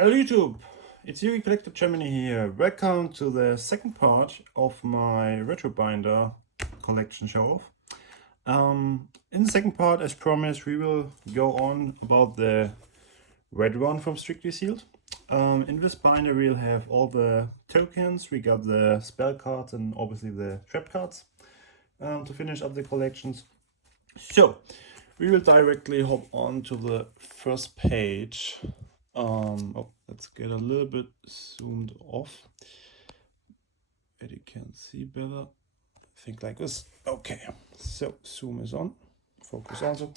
Hello YouTube, it's Yugioh Collector Germany here. Welcome to the second part of my retro binder collection show-off. In the second part, as promised, we will go on about the red one from Strictly Sealed. In this binder we'll have all the tokens, we got the spell cards and obviously the trap cards to finish up the collections. So, we will directly hop on to the first page. Let's get a little bit zoomed off, that you can see better. I think like this. Okay, so zoom is on, focus also.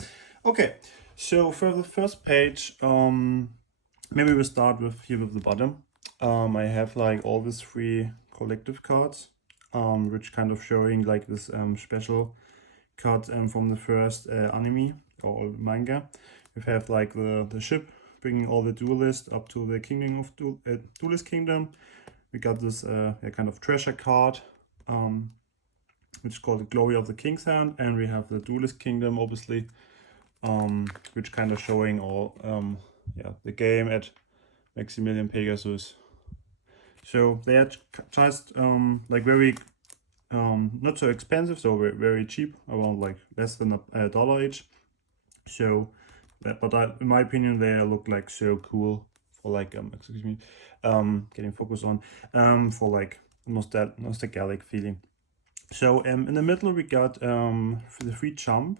Okay, so for the first page, maybe we'll start with here with the bottom. I have like all these three collective cards, which kind of showing like this special cards from the first anime or manga. We have like the ship bringing all the duelists up to the kingdom of Duelist Kingdom. We got this kind of treasure card, which is called the Glory of the King's Hand, and we have the Duelist Kingdom, obviously, which kind of showing all the game at Maximilian Pegasus. So they are just like very not so expensive, so very cheap, around like less than a dollar each. So, but in my opinion, they look like so cool for like excuse me, getting focused on for like nostalgic feeling. So in the middle we got for the free Jump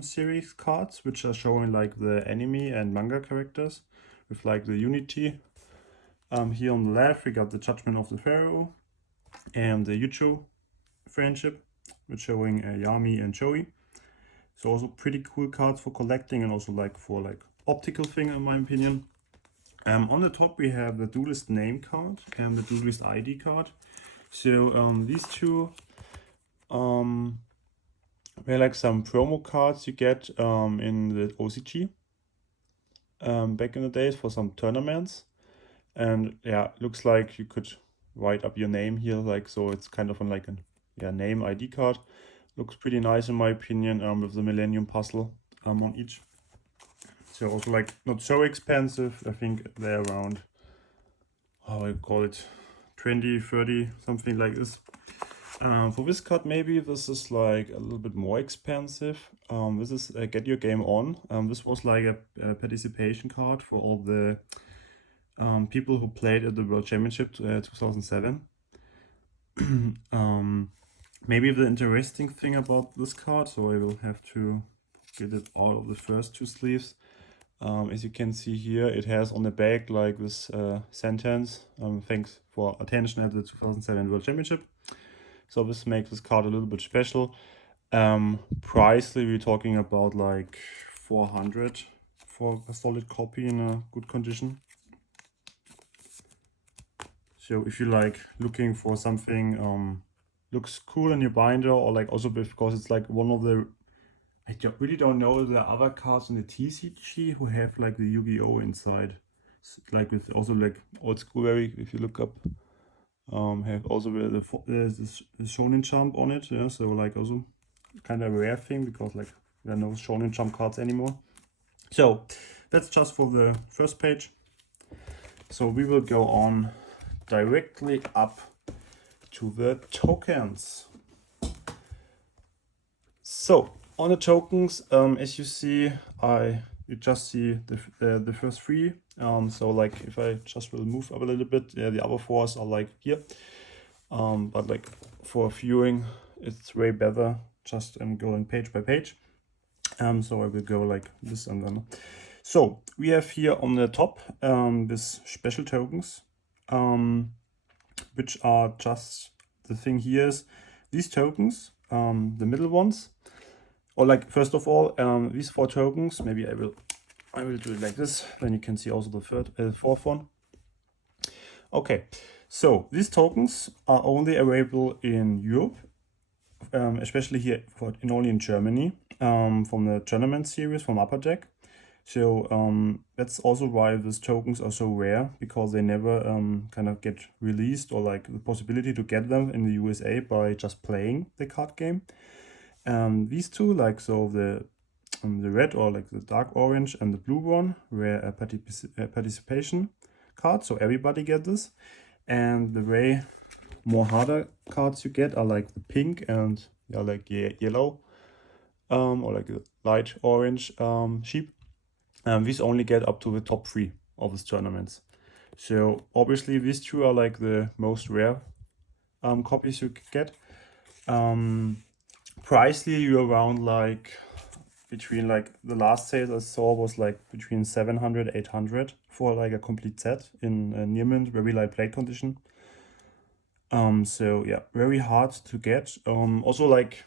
series cards, which are showing like the anime and manga characters with like the unity. Here on the left we got the Judgment of the Pharaoh and the Yugioh friendship, which showing Yami and Joey. So also pretty cool cards for collecting and also like for like optical thing in my opinion. On the top we have the Duelist name card and the Duelist ID card. So these two were like some promo cards you get in the OCG back in the days for some tournaments. And yeah, looks like you could write up your name here, like, so it's kind of like a name ID card. Looks pretty nice in my opinion, with the Millennium Puzzle on each. So also like not so expensive. I think they're around, how I call it, 20, 30, something like this. For this card, maybe this is like a little bit more expensive. This is Get Your Game On. This was like a participation card for all the people who played at the World Championship 2007. Maybe the interesting thing about this card, so I will have to get it out of the first two sleeves. As you can see here, it has on the back like this sentence, thanks for attention at the 2007 World Championship. So this makes this card a little bit special. Pricely, we're talking about like 400 for a solid copy in a good condition. So if you like looking for something looks cool in your binder, or like also because it's like one of the, I really don't know the other cards in the TCG who have like the Yu-Gi-Oh inside, like with also like old school, very, if you look up, have also the Shonen Jump on it. Yeah, so like also kind of a rare thing because like there are no Shonen Jump cards anymore. So that's just for the first page. So we will go on directly up to the tokens. So on the tokens, as you see, you just see the first three. So like if I just will move up a little bit, the other fours are like here. But like for viewing, it's way better just going page by page. So I will go like this and then. So we have here on the top this special tokens, which are just, the thing here is these tokens, the middle ones, or like first of all these four tokens. Maybe I will do it like this, then you can see also the fourth one. Okay, so these tokens are only available in Europe, especially here only in Germany, from the tournament series from Upper Deck. So that's also why these tokens are so rare, because they never kind of get released, or like the possibility to get them in the USA by just playing the card game. These two, like so the red or like the dark orange and the blue one, were a participation card, so everybody get this. And the way more harder cards you get are like the pink and like yellow, or like a light orange sheep. These only get up to the top 3 of these tournaments. So obviously these two are like the most rare copies you could get. Pricely, you're around like between like the last sale I saw was like between 700 800 for like a complete set in near mint, very light plate condition. So yeah, very hard to get. Also like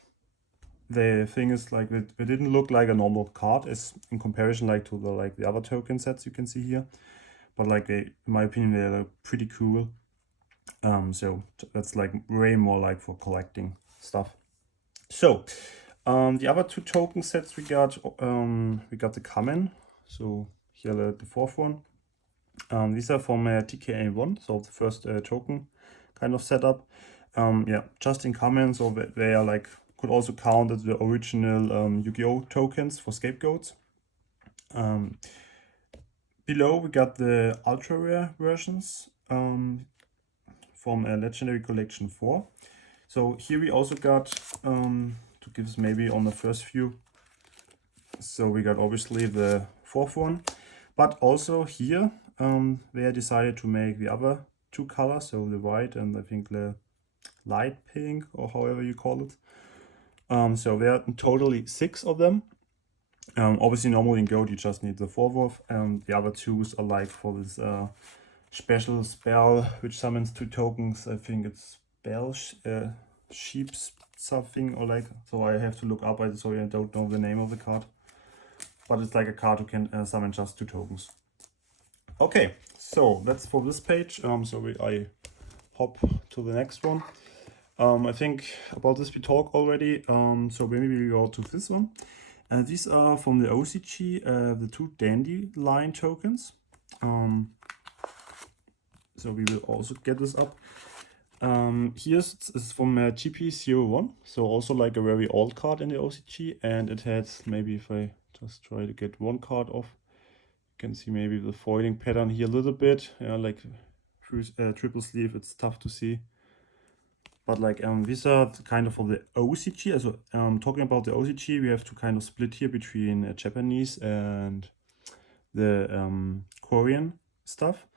the thing is like it didn't look like a normal card as in comparison like to the other token sets you can see here, but like in my opinion they're pretty cool. So that's like way more like for collecting stuff. So the other 2 token sets we got the Kamen. So here the fourth one. These are from TKA1, so the first token kind of setup. Yeah, just in Kamen, so they are like could also count as the original Yu-Gi-Oh tokens for scapegoats. Below we got the ultra rare versions from Legendary Collection 4. So here we also got, to give us maybe on the first view, so we got obviously the fourth one, but also here they decided to make the other 2 colors, so the white and I think the light pink or however you call it. So there are totally 6 of them. Obviously normally in Gold you just need the 4th, and the other 2s are like for this special spell which summons 2 tokens. I think it's spell sheeps something or like, so I have to look up, sorry I don't know the name of the card, but it's like a card who can summon just 2 tokens. Okay, so that's for this page. I hop to the next one. I think about this we talked already, so maybe we go to this one. These are from the OCG, the 2 Dandelion tokens. So we will also get this up. Here's is from GP01, so also like a very old card in the OCG, and it has, maybe if I just try to get one card off, you can see maybe the foiling pattern here a little bit, like through triple sleeve, it's tough to see. But like these are kind of for the OCG. Also talking about the OCG, we have to kind of split here between Japanese and the Korean stuff.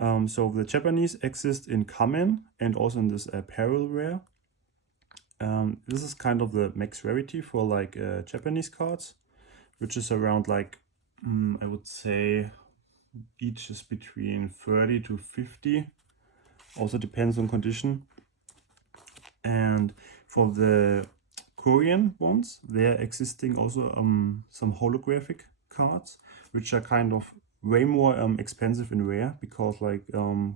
So the Japanese exist in Kamen and also in this apparel rare. This is kind of the max rarity for like Japanese cards, which is around like I would say each is between 30 to 50. Also depends on condition. And for the Korean ones, they're existing also some holographic cards, which are kind of way more expensive and rare, because like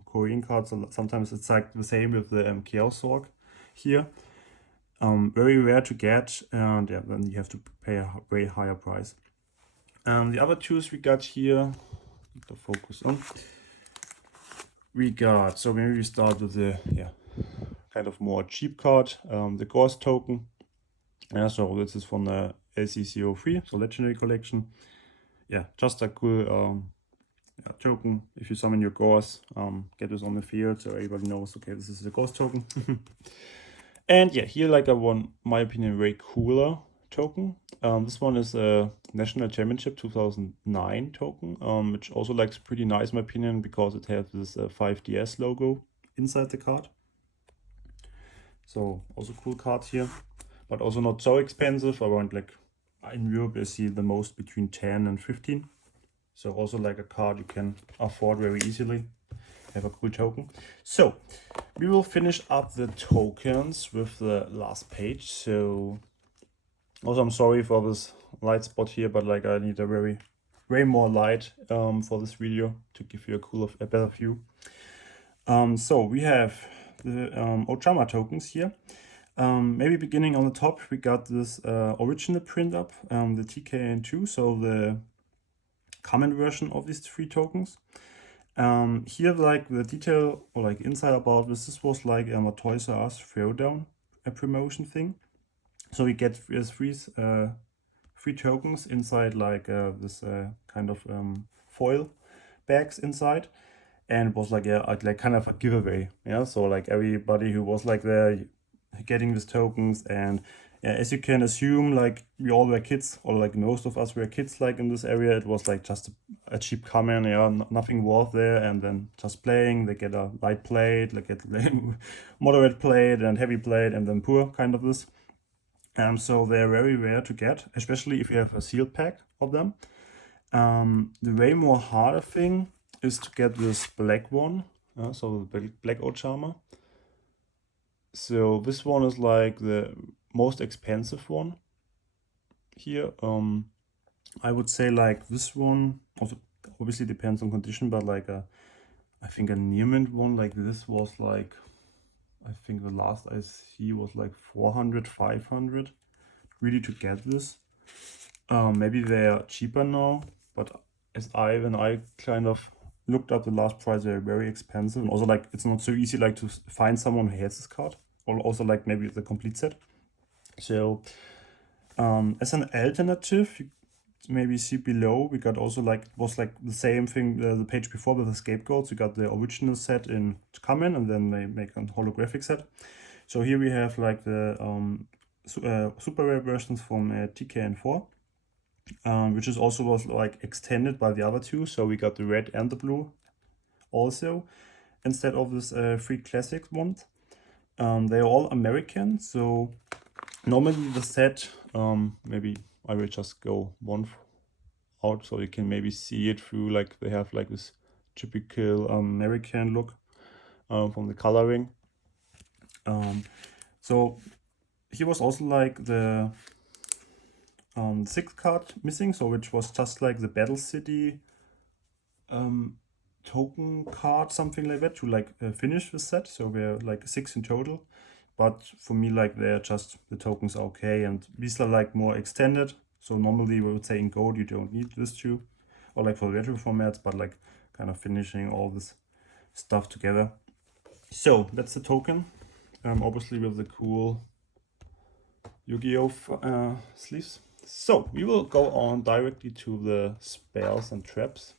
Korean cards are, sometimes it's like the same with the Chaos Sorg here. Very rare to get, and yeah, then you have to pay a way higher price. The other 2s we got here, to focus on. We got, so maybe we start with the kind of more cheap card, the Ghost token. So this is from the LCCO3, so Legendary Collection. Yeah, just a cool token. If you summon your Ghost, get this on the field so everybody knows, okay, this is the Ghost token. And yeah, here like a one, my opinion, very cooler token. This one is a National Championship 2009 token, which also looks pretty nice in my opinion, because it has this 5DS logo inside the card. So also cool card here, but also not so expensive, around like in Europe I see the most between 10 and 15. So also like a card you can afford very easily, have a cool token. So we will finish up the tokens with the last page. So also I'm sorry for this light spot here, but like I need a way more light for this video to give you a better view. So we have the Ochama tokens here. Maybe beginning on the top, we got this original print up, the TKN2, so the common version of these 3 tokens. Here, like the detail or like inside about this was like a Toys R Us throwdown promotion thing. So we get 3 tokens inside like this kind of foil bags inside. and it was like like kind of a giveaway. Yeah, so like everybody who was like there getting these tokens, and yeah, as you can assume, like we all were kids, or like most of us were kids, like in this area. It was like just a cheap comment, yeah, nothing worth there, and then just playing. They get a light plate, like get moderate plate and heavy plate, and then poor kind of this. So they're very rare to get, especially if you have a sealed pack of them. The way more harder thing is to get this black one, so the black Ochama. So this one is like the most expensive one here. I would say like this one also obviously depends on condition, but like I think a near mint one like this was like, I think the last I see was like 400, 500 really to get this. Maybe they are cheaper now, but when I kind of looked up the last price, they're very expensive, and also like it's not so easy like to find someone who has this card, or also like maybe the complete set. So as an alternative, you maybe see below, we got also like was like the same thing the page before with the scapegoats. We got the original set in common, and then they make a holographic set. So here we have like the super rare versions from TKN4. Which is also was like extended by the other two. So we got the red and the blue also instead of this three classic ones. They're all American. So normally the set, maybe I will just go one out so you can maybe see it through, like they have like this typical American look from the coloring. So here was also like the sixth card missing, so which was just like the Battle City token card, something like that, to like finish the set. So we're like 6 in total, but for me like they're just, the tokens are okay, and these are like more extended. So normally we would say in gold you don't need this two, or like for the retro formats, but like kind of finishing all this stuff together. So that's the token, obviously with the cool Yu-Gi-Oh sleeves. So we will go on directly to the spells and traps.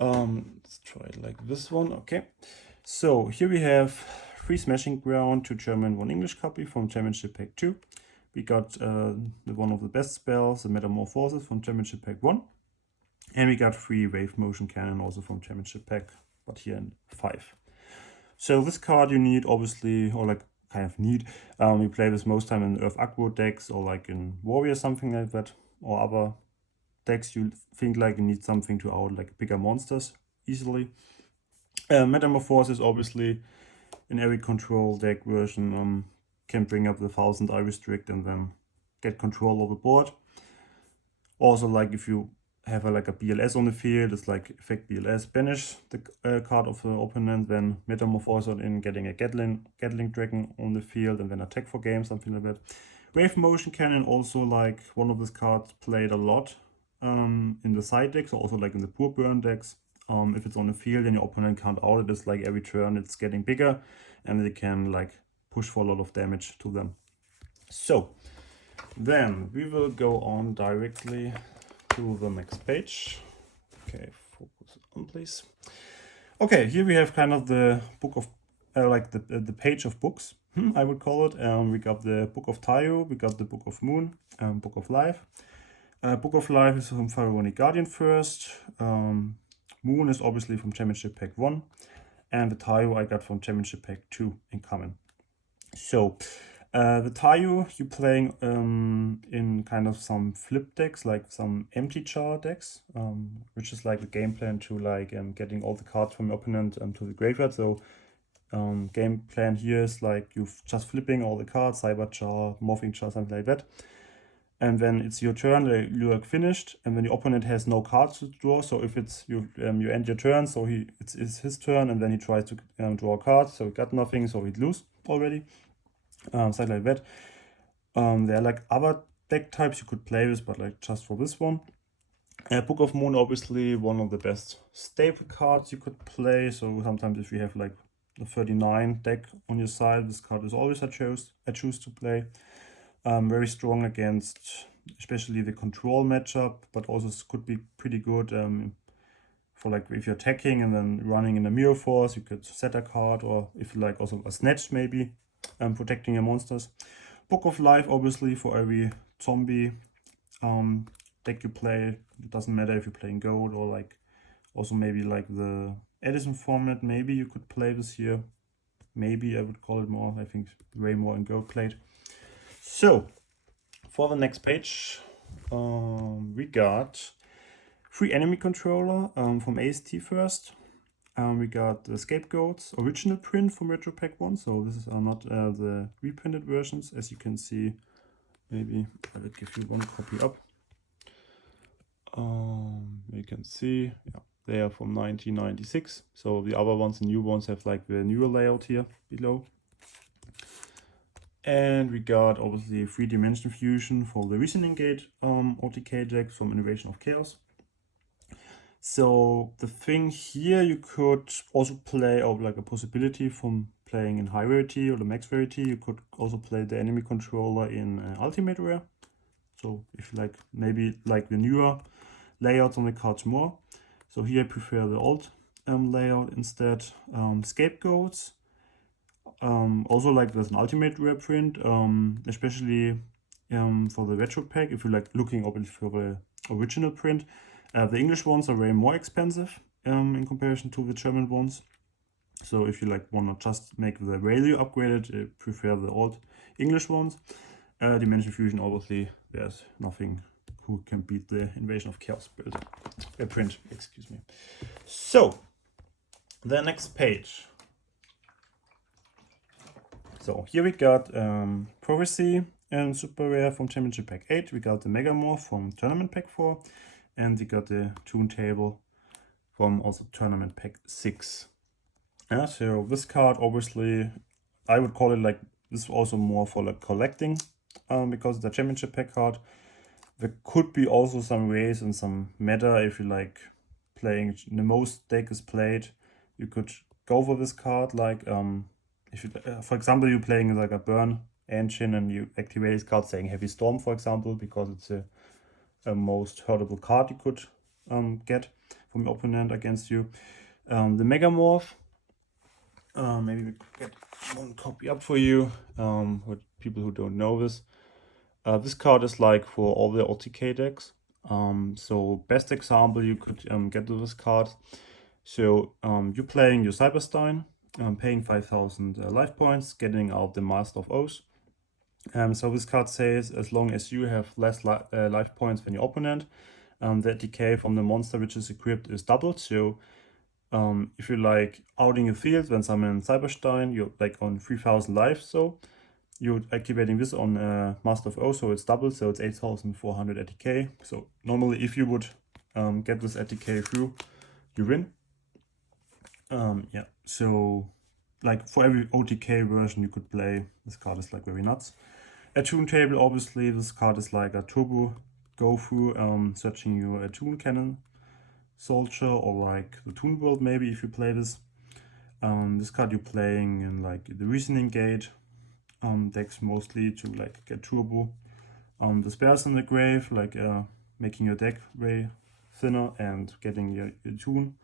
Let's try it like this one. Okay, so here we have 3 Smashing Ground, 2 German, 1 English copy from Championship Pack 2. We got one of the best spells, the Metamorphosis from Championship Pack 1. And we got 3 Wave Motion Cannon also from Championship Pack, but here in 5. So this card you need obviously, or like kind of need, we play this most time in Earth Aggro decks, or like in Warrior, something like that, or other decks you think like you need something to out like bigger monsters easily. Metamorphosis obviously in every control deck version can bring up the 1000 I restrict and then get control of the board. Also, like if you have like a BLS on the field, it's like effect BLS, banish the card of the opponent, then Metamorphosis in, getting a Gatling Dragon on the field, and then attack for game, something like that. Wave Motion Cannon also, like one of these cards played a lot in the side decks, also like in the poor burn decks. If it's on the field and your opponent can't out it, it's like every turn it's getting bigger, and they can like push for a lot of damage to them. So then we will go on directly to the next page. Okay, focus on please. Okay, here we have kind of the book of like the page of books, I would call it. We got the Book of Tayo, we got the Book of Moon, Book of Life. Book of Life is from Pharaonic Guardian first. Moon is obviously from Championship Pack 1. And the Tayo I got from Championship Pack 2 in common. So, the Tayo you're playing in kind of some flip decks, like some empty jar decks, which is like the game plan to like getting all the cards from your opponent to the graveyard. So, game plan here is like you're just flipping all the cards, Cyber Jar, Morphing Jar, something like that. And then it's your turn, you are finished, and then your opponent has no cards to draw. So if it's you end your turn, so it's his turn, and then he tries to draw a card, so he got nothing, so he'd lose already. Something like that. There are like other deck types you could play with, but like just for this one. Book of Moon, obviously one of the best staple cards you could play. So sometimes if you have like the 39 deck on your side, this card is always I choose to play. Very strong against especially the control matchup, but also could be pretty good for like if you're attacking and then running in a mirror force, you could set a card, or if you like also a snatch maybe, protecting your monsters. Book of Life, obviously, for every zombie deck you play. It doesn't matter if you're playing gold or like also maybe like the Edison format. Maybe you could play this here. Maybe I would call it more. I think way more in gold played. So for the next page, we got free enemy controller from AST first. We got the Scapegoats original print from Retro Pack 1. So this are not the reprinted versions, as you can see. Maybe I will give you one copy up. You can see, yeah, they are from 1996. So the other ones, the new ones, have like the newer layout here below. And we got obviously 3-dimension fusion for the Reasoning Gate OTK deck from Innovation of Chaos. So the thing here, you could also play, or like a possibility from playing in high rarity or the max rarity, you could also play the enemy controller in ultimate rare. So if you like, maybe like the newer layouts on the cards more. So here I prefer the old layout instead. Scapegoats. Also like there's an ultimate rare print, especially for the retro pack. If you like looking obviously for the original print, the English ones are way more expensive in comparison to the German ones. So if you like want to just make the value upgraded, prefer the old English ones. Dimension Fusion, obviously, there's nothing who can beat the Invasion of Chaos build. Print, excuse me. So, the next page. So here we got Prophecy and Super Rare from Championship Pack 8. We got the Megamorph from Tournament Pack 4. And we got the Toon Table from also Tournament Pack 6. Yeah, so this card, obviously, I would call it like, this is also more for like collecting, because the Championship Pack card. There could be also some ways and some meta if you like playing the most deck is played. You could go for this card, like if you, for example, you're playing like a burn engine and you activate this card saying Heavy Storm, for example, because it's a most hurtable card you could get from your opponent against you. The Megamorph, maybe we could get one copy up for you, with people who don't know this. This card is like for all the OTK decks. So best example you could get with this card. So you're playing your Cyberstein, paying 5,000 life points, getting out the Master of Oath. So this card says as long as you have less life points than your opponent, the decay from the monster which is equipped is doubled. So if you're like out in your field when summon Cyberstein, you're like on 3,000 life. So you're activating this on Master of O, so it's double, so it's 8,400 ATK. So normally if you would get this ATK through, you win. Yeah, so like for every OTK version you could play, this card is like very nuts. A Toon Table, obviously this card is like a turbo go through, searching your Toon Cannon Soldier, or like the Toon World maybe if you play this. This card you're playing in like the Reasoning Gate decks mostly to like get turbo. The spells in the grave, like making your deck way thinner and getting your toon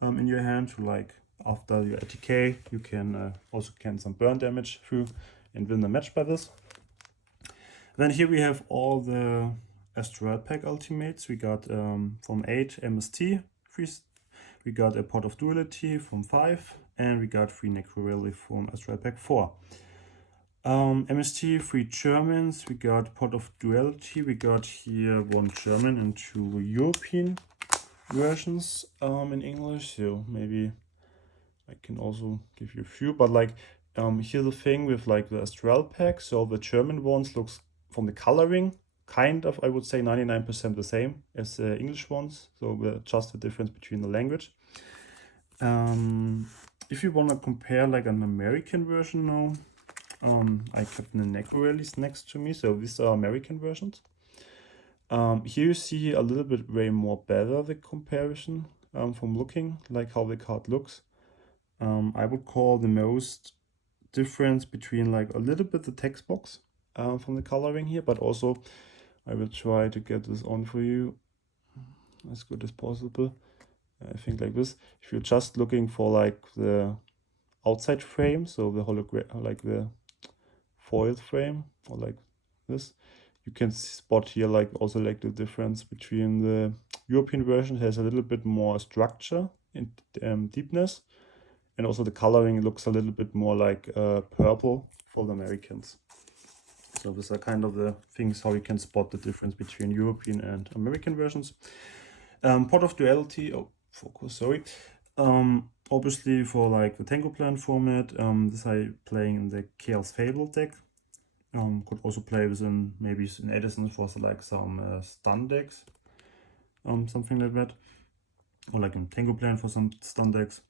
in your hand to like after your ATK you can also can some burn damage through and win the match by this. Then here we have all the Astral Pack ultimates. We got from 8 MST, we got a Pot of Duality from 5, and we got 3 Necrorally from Astral Pack 4. MST, 3 Germans, we got Pot of Duality, we got here 1 German and 2 European versions in English, so maybe I can also give you a few, but like here's the thing with like the Astral Pack, so the German ones looks from the coloring kind of, I would say 99% the same as the English ones, so just the difference between the language. If you want to compare like an American version now, I kept the Necrorallies next to me, so these are American versions. Here you see a little bit way more better the comparison from looking, like how the card looks. I would call the most difference between like a little bit the text box from the coloring here, but also I will try to get this on for you as good as possible. I think like this. If you're just looking for like the outside frame, so the like the foil frame, or like this, you can spot here like also like the difference between the European version. Has a little bit more structure and deepness, and also the coloring looks a little bit more like purple for the Americans. So these are kind of the things how you can spot the difference between European and American versions. Pot of Duality, oh, focus, sorry. Obviously for like the Tango Plan format, this I playing in the Chaos Fable deck. Could also play within maybe in Edison for like some stun decks, something like that, or like in Tango Plan for some stun decks.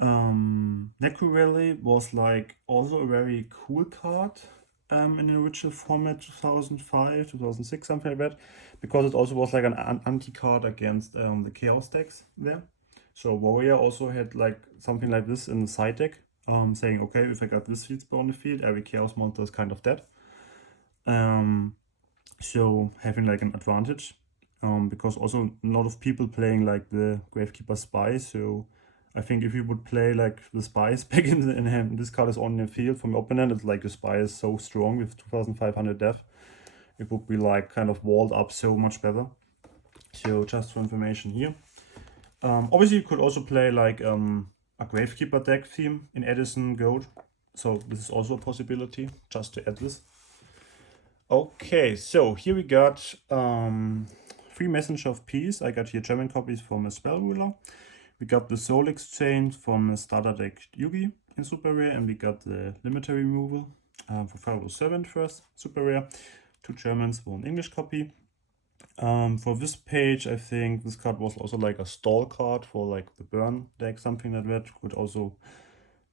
Necro Rally was like also a very cool card in the original format 2005, 2006, something like that, because it also was like an anti-card against the Chaos decks there. So Warrior also had like something like this in the side deck, saying, okay, if I got this field spell on the field, every Chaos monster is kind of dead. So having like an advantage, because also a lot of people playing like the Gravekeeper Spy, so I think if you would play like the Spies back in hand, this card is on the field from your opponent, it's like the Spy is so strong with 2500 def, it would be like kind of walled up so much better. So just for information here. Obviously you could also play like a Gravekeeper deck theme in Edison Gold, so this is also a possibility, just to add this. Okay, so here we got 3 Messenger of Peace. I got here German copies from a Spell Ruler. We got the Soul Exchange from a starter deck Yugioh in Super Rare, and we got the Limiter Removal for Pharaoh Servant first, Super Rare. 2 Germans, 1 English copy. For this page, I think this card was also like a stall card for like the burn deck, something like that. Could also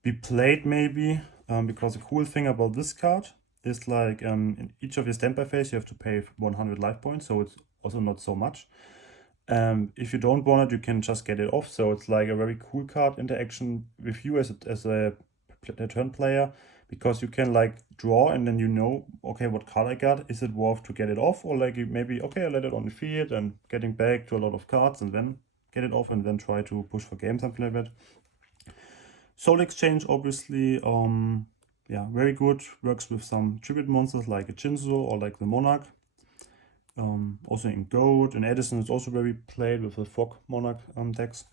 be played maybe, because the cool thing about this card is like in each of your standby phase you have to pay 100 life points, so it's also not so much. If you don't want it, you can just get it off, so it's like a very cool card interaction with you as a turn player, because you can like draw and then you know, okay, what card I got, is it worth to get it off, or like maybe, okay, I let it on the field and getting back to a lot of cards and then get it off and then try to push for game, something like that. Soul Exchange, obviously, yeah, very good. Works with some tribute monsters like a Jinzo or like the Monarch. Also in Gold. In Edison, it's also very played with the Fog Monarch decks.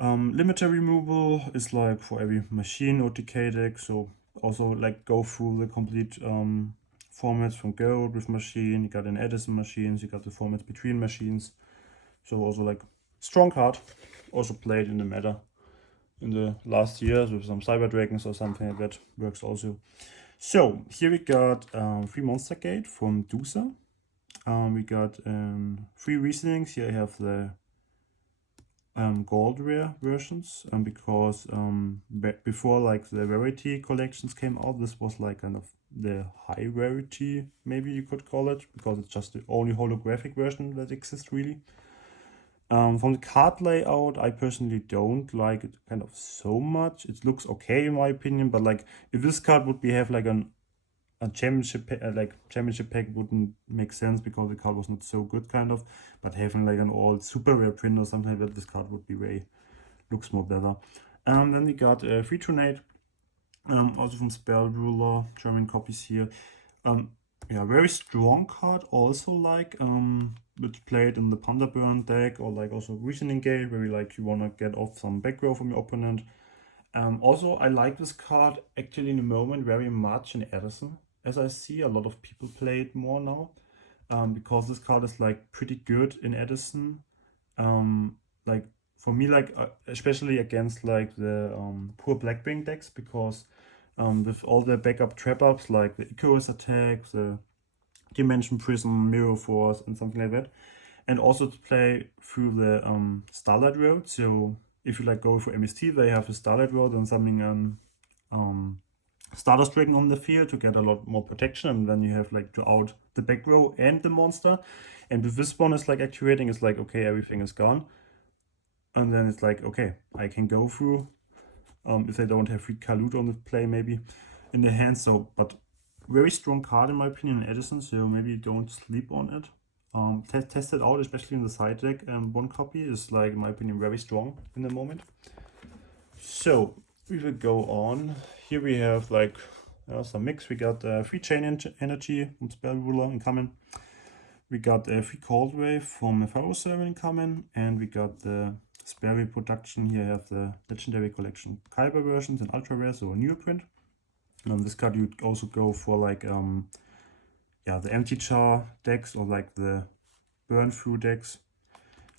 Limiter Removal is like for every machine OTK deck, so also like go through the complete formats from Gold with machine. You got in Edison machines, you got the formats between machines. So also like strong card, also played in the meta in the last years with some Cyber Dragons or something like that, works also. So here we got 3 Monster Gate from Dusa. We got 3 Reasonings. Here I have the gold rare versions, because before like the rarity collections came out, this was like kind of the high rarity, maybe you could call it, because it's just the only holographic version that exists really. From the card layout, I personally don't like it kind of so much. It looks okay in my opinion, but like if this card would have like a championship pack wouldn't make sense, because the card was not so good kind of. But having like an all super rare print or something like that, this card would be looks more better. Then we got a Free Tronate, also from Spell Ruler, German copies here. Yeah, very strong card also, like which played in the Pandaburn deck, or like also Reasoning Gate, where like you wanna get off some back row from your opponent. Also, I like this card actually in the moment very much in Edison, as I see a lot of people play it more now, because this card is like pretty good in Edison. Like for me, like especially against like the poor Blackbring decks, because with all the backup trap ups like the Icarus attack, the Dimension Prison, Mirror Force, and something like that, and also to play through the Starlight Road. So if you like go for MST, they have the Starlight Road and something Stardust Dragon on the field to get a lot more protection, and then you have like to out the back row and the monster. And with this one, it's like activating, it's like, okay, everything is gone. And then it's like, okay, I can go through, if they don't have free Kalut on the play maybe in their hand. So, but very strong card in my opinion in Edison, so maybe don't sleep on it. Test it out, especially in the side deck. One copy is like, in my opinion, very strong in the moment. So we will go on. Here we have like some mix. We got free chain energy from Spell Ruler in common. We got a free cold wave from Pharaoh server in common, and we got the spare reproduction. Here I have the legendary collection Kyber versions and ultra rare, so a new print. This card you also go for like yeah, the empty jar decks or like the burn through decks,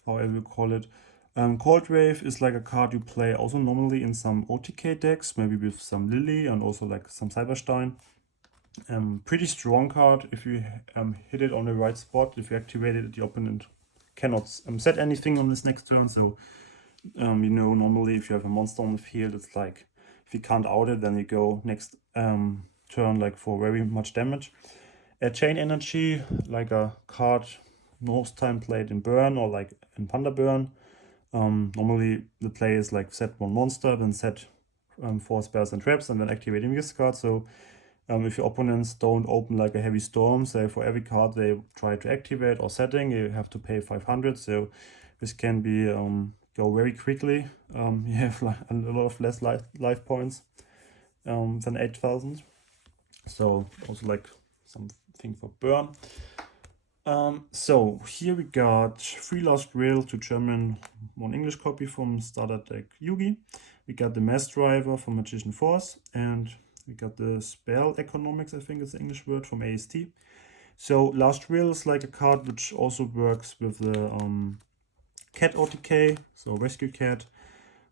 however you call it. Cold Wave is like a card you play also normally in some OTK decks, maybe with some Lily and also like some Cyberstein. Pretty strong card if you hit it on the right spot. If you activate it, the opponent cannot set anything on this next turn. So you know, normally if you have a monster on the field, it's like if you can't out it, then you go next turn like for very much damage. Chain Energy, like a card most time played in Burn or like in Panda Burn. Normally the play is like set one monster, then set 4 spells and traps, and then activating this card. So if your opponents don't open like a heavy storm, say for every card they try to activate or setting, you have to pay 500. So this can be go very quickly. You have like a lot of less life points than 8,000. So also like something for burn. So here we got 3 Lost Grail to German, 1 English copy from starter deck Yugi. We got the Mass Driver from Magician Force, and we got the Spell Economics, I think it's the English word, from AST. So Last Will is like a card which also works with the Cat OTK, so Rescue Cat.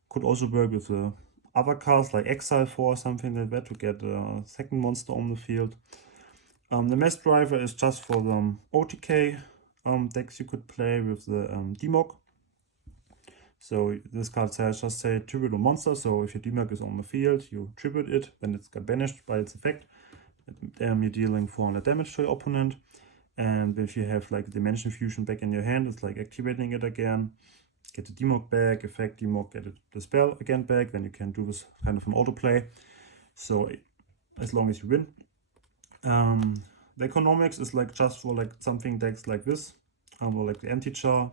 Could also work with the other cards like Exile 4 or something like that to get a second monster on the field. The Mass Driver is just for the OTK decks you could play with the Demog. So this card says just say tribute a monster, so if your Demog is on the field, you tribute it, then it's got banished by its effect. You're dealing 400 damage to your opponent. And if you have like Dimension Fusion back in your hand, it's like activating it again. Get the Demog back, effect Demog, get the spell again back, then you can do this kind of an autoplay. So as long as you win. The economics is like just for like something decks like this, or like the empty jar,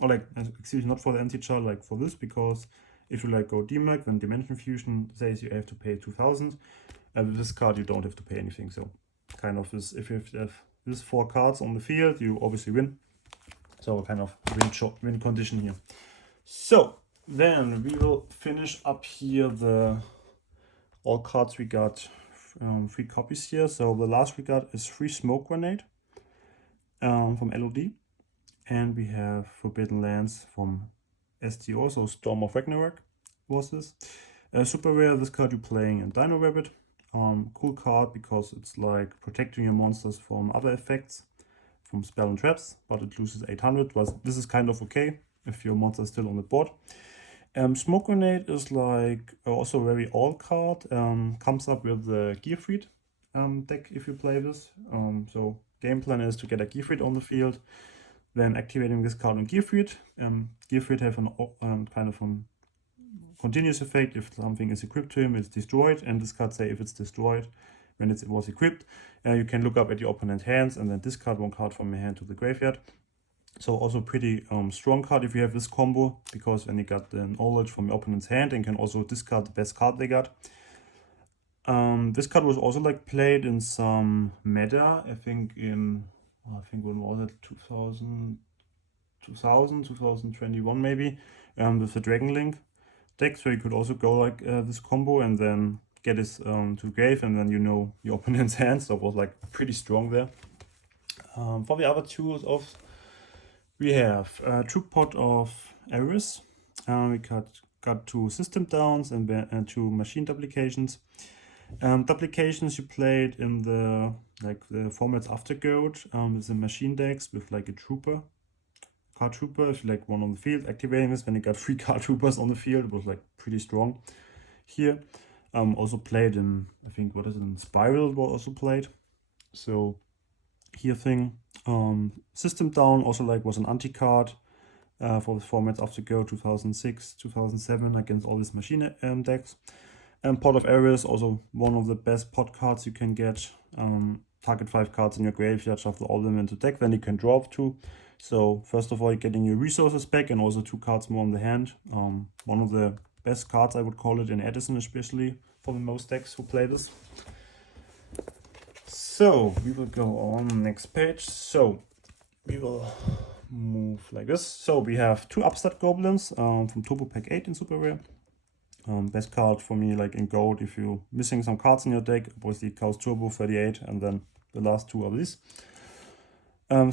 or like, excuse me, not for the empty jar, like for this, because if you like go Demog, then Dimension Fusion says you have to pay 2,000. And with this card you don't have to pay anything. So kind of this, if you have these 4 cards on the field, you obviously win. So kind of win condition here. So then we will finish up here the all cards we got. 3 copies here. So the last we got is Free Smoke Grenade from LOD, and we have Forbidden Lands from STO, so Storm of Ragnarok was this. Super rare, this card you're playing in Dino Rabbit. Cool card because it's like protecting your monsters from other effects, from spell and traps, but it loses 800. This is kind of okay if your monster is still on the board. Smoke Grenade is like also a very old card. Comes up with the Gearfried deck if you play this. So game plan is to get a Gearfried on the field, then activating this card on Gearfried. Gearfried have an kind of a continuous effect. If something is equipped to him, it's destroyed, and this card say if it's destroyed when it was equipped, you can look up at your opponent's hands and then discard 1 card from your hand to the graveyard. So also pretty strong card if you have this combo, because when you got the knowledge from your opponent's hand and can also discard the best card they got. This card was also like played in some meta, I think when was it, 2021 maybe, with the Dragon Link deck, so you could also go like this combo and then get this to grave, and then you know your opponent's hand, so it was like pretty strong there. For the other tools of we have a Troop Pot of Eris. We got 2 system downs and 2 machine duplications. Duplications you played in the formats after Goat with the machine decks with like a trooper, card trooper. If you like 1 on the field, activating this when you got 3 card troopers on the field, it was like pretty strong here. Also played in, I think, what is it, in Spiral was also played. So here thing. System down also like was an anti-card for the formats after Go 2006, 2007 against all these machine decks. And Pot of Ares, also one of the best pot cards you can get. target 5 cards in your graveyard, shuffle all of them into deck, then you can draw 2. So first of all, you're getting your resources back and also 2 cards more in the hand. One of the best cards, I would call it, in Edison, especially for the most decks who play this. So we will go on next page. So we will move like this. So we have 2 Upstart Goblins from Turbo Pack 8 in Super Rare. Best card for me, like in gold, if you're missing some cards in your deck, obviously Chaos Turbo 38, and then the last 2 are these.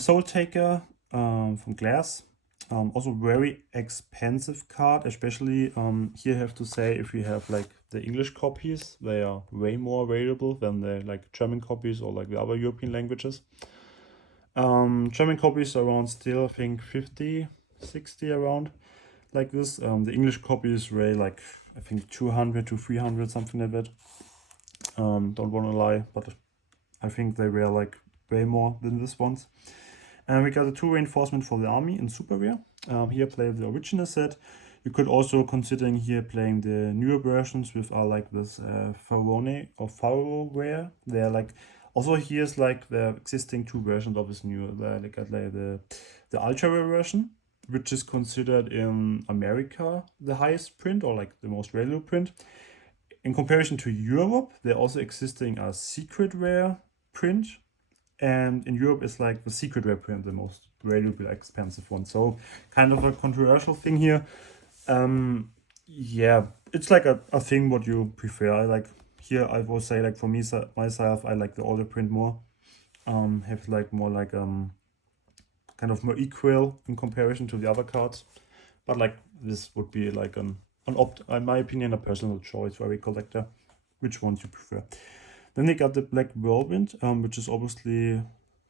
Soul Taker from Glass. Also very expensive card, especially here I have to say, if you have like the English copies, they are way more available than the like German copies or like the other European languages. German copies around still, I think 50, 60 around like this. The English copies were like, I think 200 to 300, something like that. Don't want to lie, but I think they were like way more than this ones. And we got the 2 reinforcement for the army in Super Rare. Here play the original set. You could also considering here playing the newer versions with like this Pharaone or Pharaoh Rare. They're like also here's like the existing 2 versions of this new like the Ultra Rare version, which is considered in America the highest print or like the most valuable print. In comparison to Europe, they're also existing a secret rare print. And in Europe, it's like the secret rare print, the most valuable, expensive one. So kind of a controversial thing here. Yeah, it's like a thing what you prefer. I like here, I will say like for me myself, I like the older print more. Have like more like kind of more equal in comparison to the other cards. But like this would be like an in my opinion, a personal choice for every collector, which ones you prefer. Then they got the Black Whirlwind, which is obviously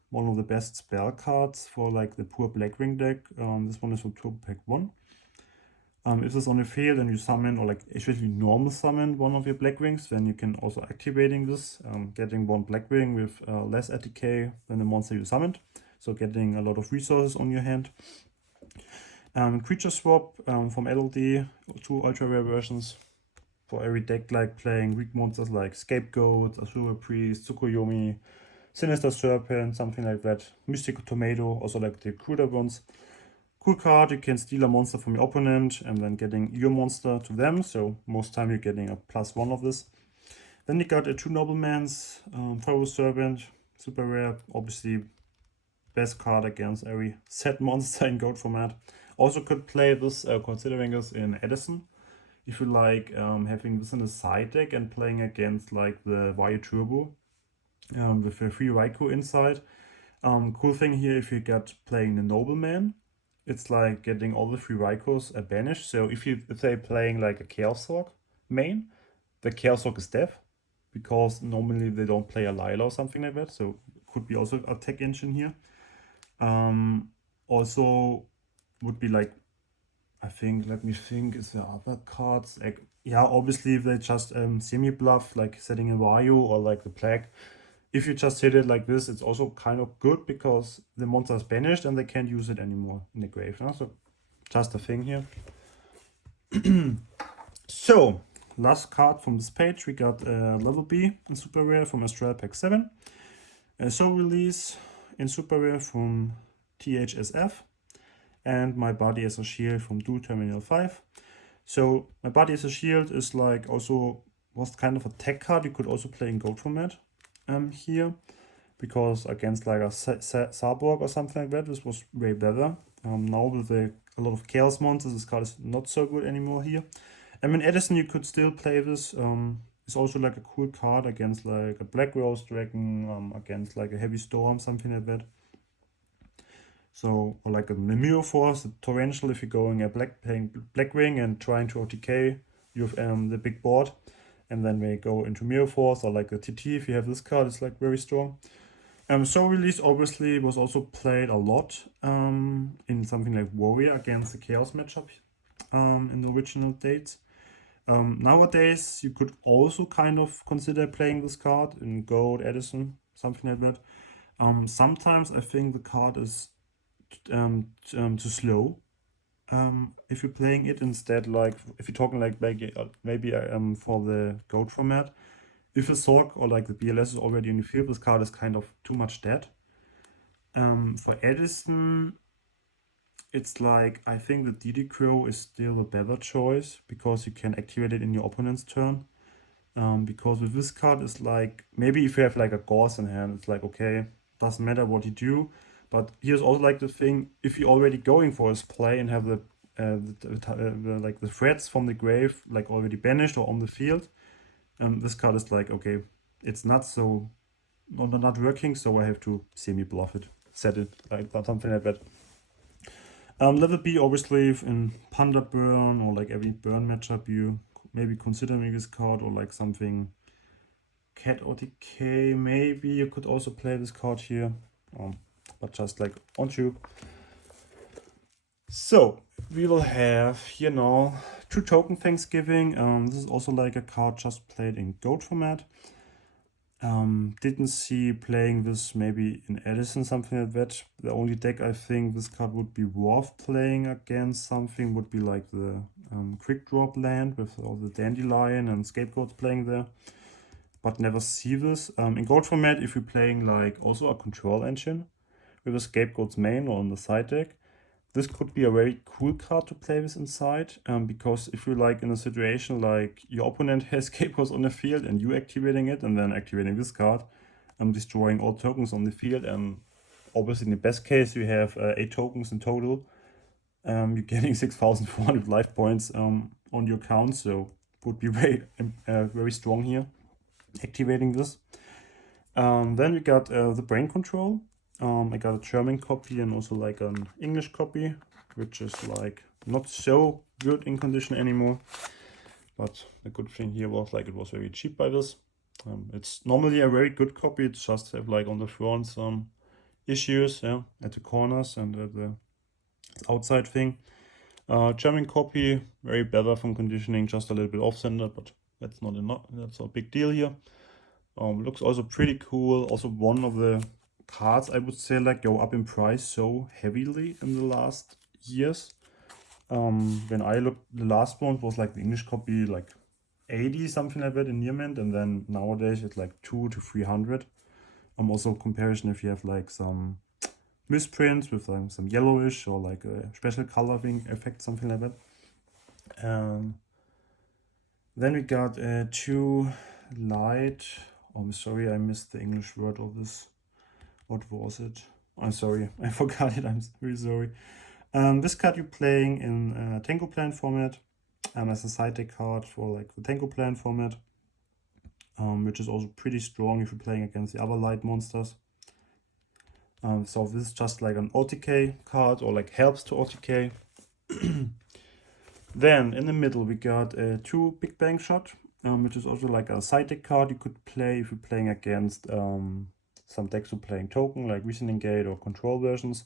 one of the best spell cards for like the pure Blackwing deck. This one is from Turbo Pack 1. If this on the field and you summon or like especially normal summon one of your Blackwings, then you can also activating this, getting 1 Blackwing with less ATK than the monster you summoned. So getting a lot of resources on your hand. Creature swap from LLD, 2 ultra rare versions. For every deck like playing weak monsters like Scapegoat, Asura Priest, Tsukuyomi, Sinister Serpent, something like that. Mystical Tomato, also like the cruder ones. Cool card, you can steal a monster from your opponent and then getting your monster to them, so most time you're getting a +1 of this. Then you got a 2 Noblemans, Pharaoh Servant, super rare, obviously best card against every set monster in gold format. Also could play this, considering this in Edison. If you like having this in a side deck and playing against like the Vayu Turbo with a 3 Raikou inside. Cool thing here, if you get playing the Nobleman, it's like getting all the 3 Raikous banished. So if they're playing like a Chaos Hawk main, the Chaos Hawk is deaf because normally they don't play a Lila or something like that. So could be also a tech engine here. Also would be like, I think, let me think, is there other cards? Like, yeah, obviously if they just semi-bluff, like setting a Vayu or like the Plague. If you just hit it like this, it's also kind of good because the monster is banished and they can't use it anymore in the grave. No? So just a thing here. So, last card from this page, we got Level B in Super Rare from Astral Pack 7. Soul Release in Super Rare from THSF. And My Body as a Shield from Do Terminal 5. So My Body as a Shield is like also was kind of a tech card you could also play in gold format here, because against like a Sarborg or something like that, this was way better. Now with a lot of chaos monsters, this card is not so good anymore here. In Edison you could still play this. It's also like a cool card against like a Black Rose Dragon, against like a Heavy Storm, something like that. So, or like a Mirror Force, the Torrential, if you're going a playing Blackwing and trying to OTK, you have the big board, and then we go into Mirror Force, or like a TT, if you have this card, it's like very strong. Soul Release obviously was also played a lot in something like Warrior against the Chaos matchup in the original dates. Nowadays, you could also kind of consider playing this card in Gold, Edison, something like that. Sometimes I think the card is too slow. If you're playing it instead, like if you're talking like maybe for the gold format, if a Sork or like the BLS is already in the field, this card is kind of too much dead. For Edison, it's like, I think the Yugioh is still a better choice because you can activate it in your opponent's turn. Because with this card, it's like, maybe if you have like a Gauss in hand, it's like, okay, doesn't matter what you do. But here's also like the thing, if you're already going for his play and have like the threats from the grave like already banished or on the field, this card is like, okay, it's not so not working, so I have to semi-bluff it, set it, like something like that. Level B, obviously, in Panda Burn or like every burn matchup, you maybe considering this card, or like something Cat or Decay. Maybe you could also play this card here, but just like on tube. So we will have here now 2 token Thanksgiving. This is also like a card just played in Goat format. Didn't see playing this maybe in Edison, something like that. The only deck I think this card would be worth playing against something would be like the quick drop land with all the Dandelion and Scapegoats playing there. But never see this. In Gold format, if you're playing like also a control engine with a Scapegoats main or on the side deck, this could be a very cool card to play with inside, because if you're like in a situation like your opponent has Scapegoats on the field and you activating it and then activating this card, destroying all tokens on the field, and obviously in the best case you have 8 tokens in total, you're getting 6,400 life points on your account, so would be very strong here, activating this. Then we got the brain control. I got a German copy and also like an English copy, which is like not so good in condition anymore. But the good thing here was like it was very cheap by this. It's normally a very good copy. It's just have like on the front some issues, yeah, at the corners and at the outside thing. German copy, very better from conditioning, just a little bit off-center, but that's not a big deal here. Looks also pretty cool. Also one of the cards I would say like go up in price so heavily in the last years. When I looked, the last one was like the English copy, like 80 something like that in near mint, and then nowadays it's like 200 to 300. Also comparison if you have like some misprints with some yellowish or like a special coloring effect, something like that. Then we got 2 light. Oh, I'm sorry, I missed the English word of this. What was it? I'm sorry, I forgot it. I'm really sorry. This card you're playing in Tango Plan format, as a side deck card for like the Tango Plan format, which is also pretty strong if you're playing against the other light monsters. So this is just like an OTK card, or like helps to OTK. Then in the middle we got 2 Big Bang Shot, which is also like a side deck card you could play if you're playing against some decks who playing token like Reasoning Gate or control versions.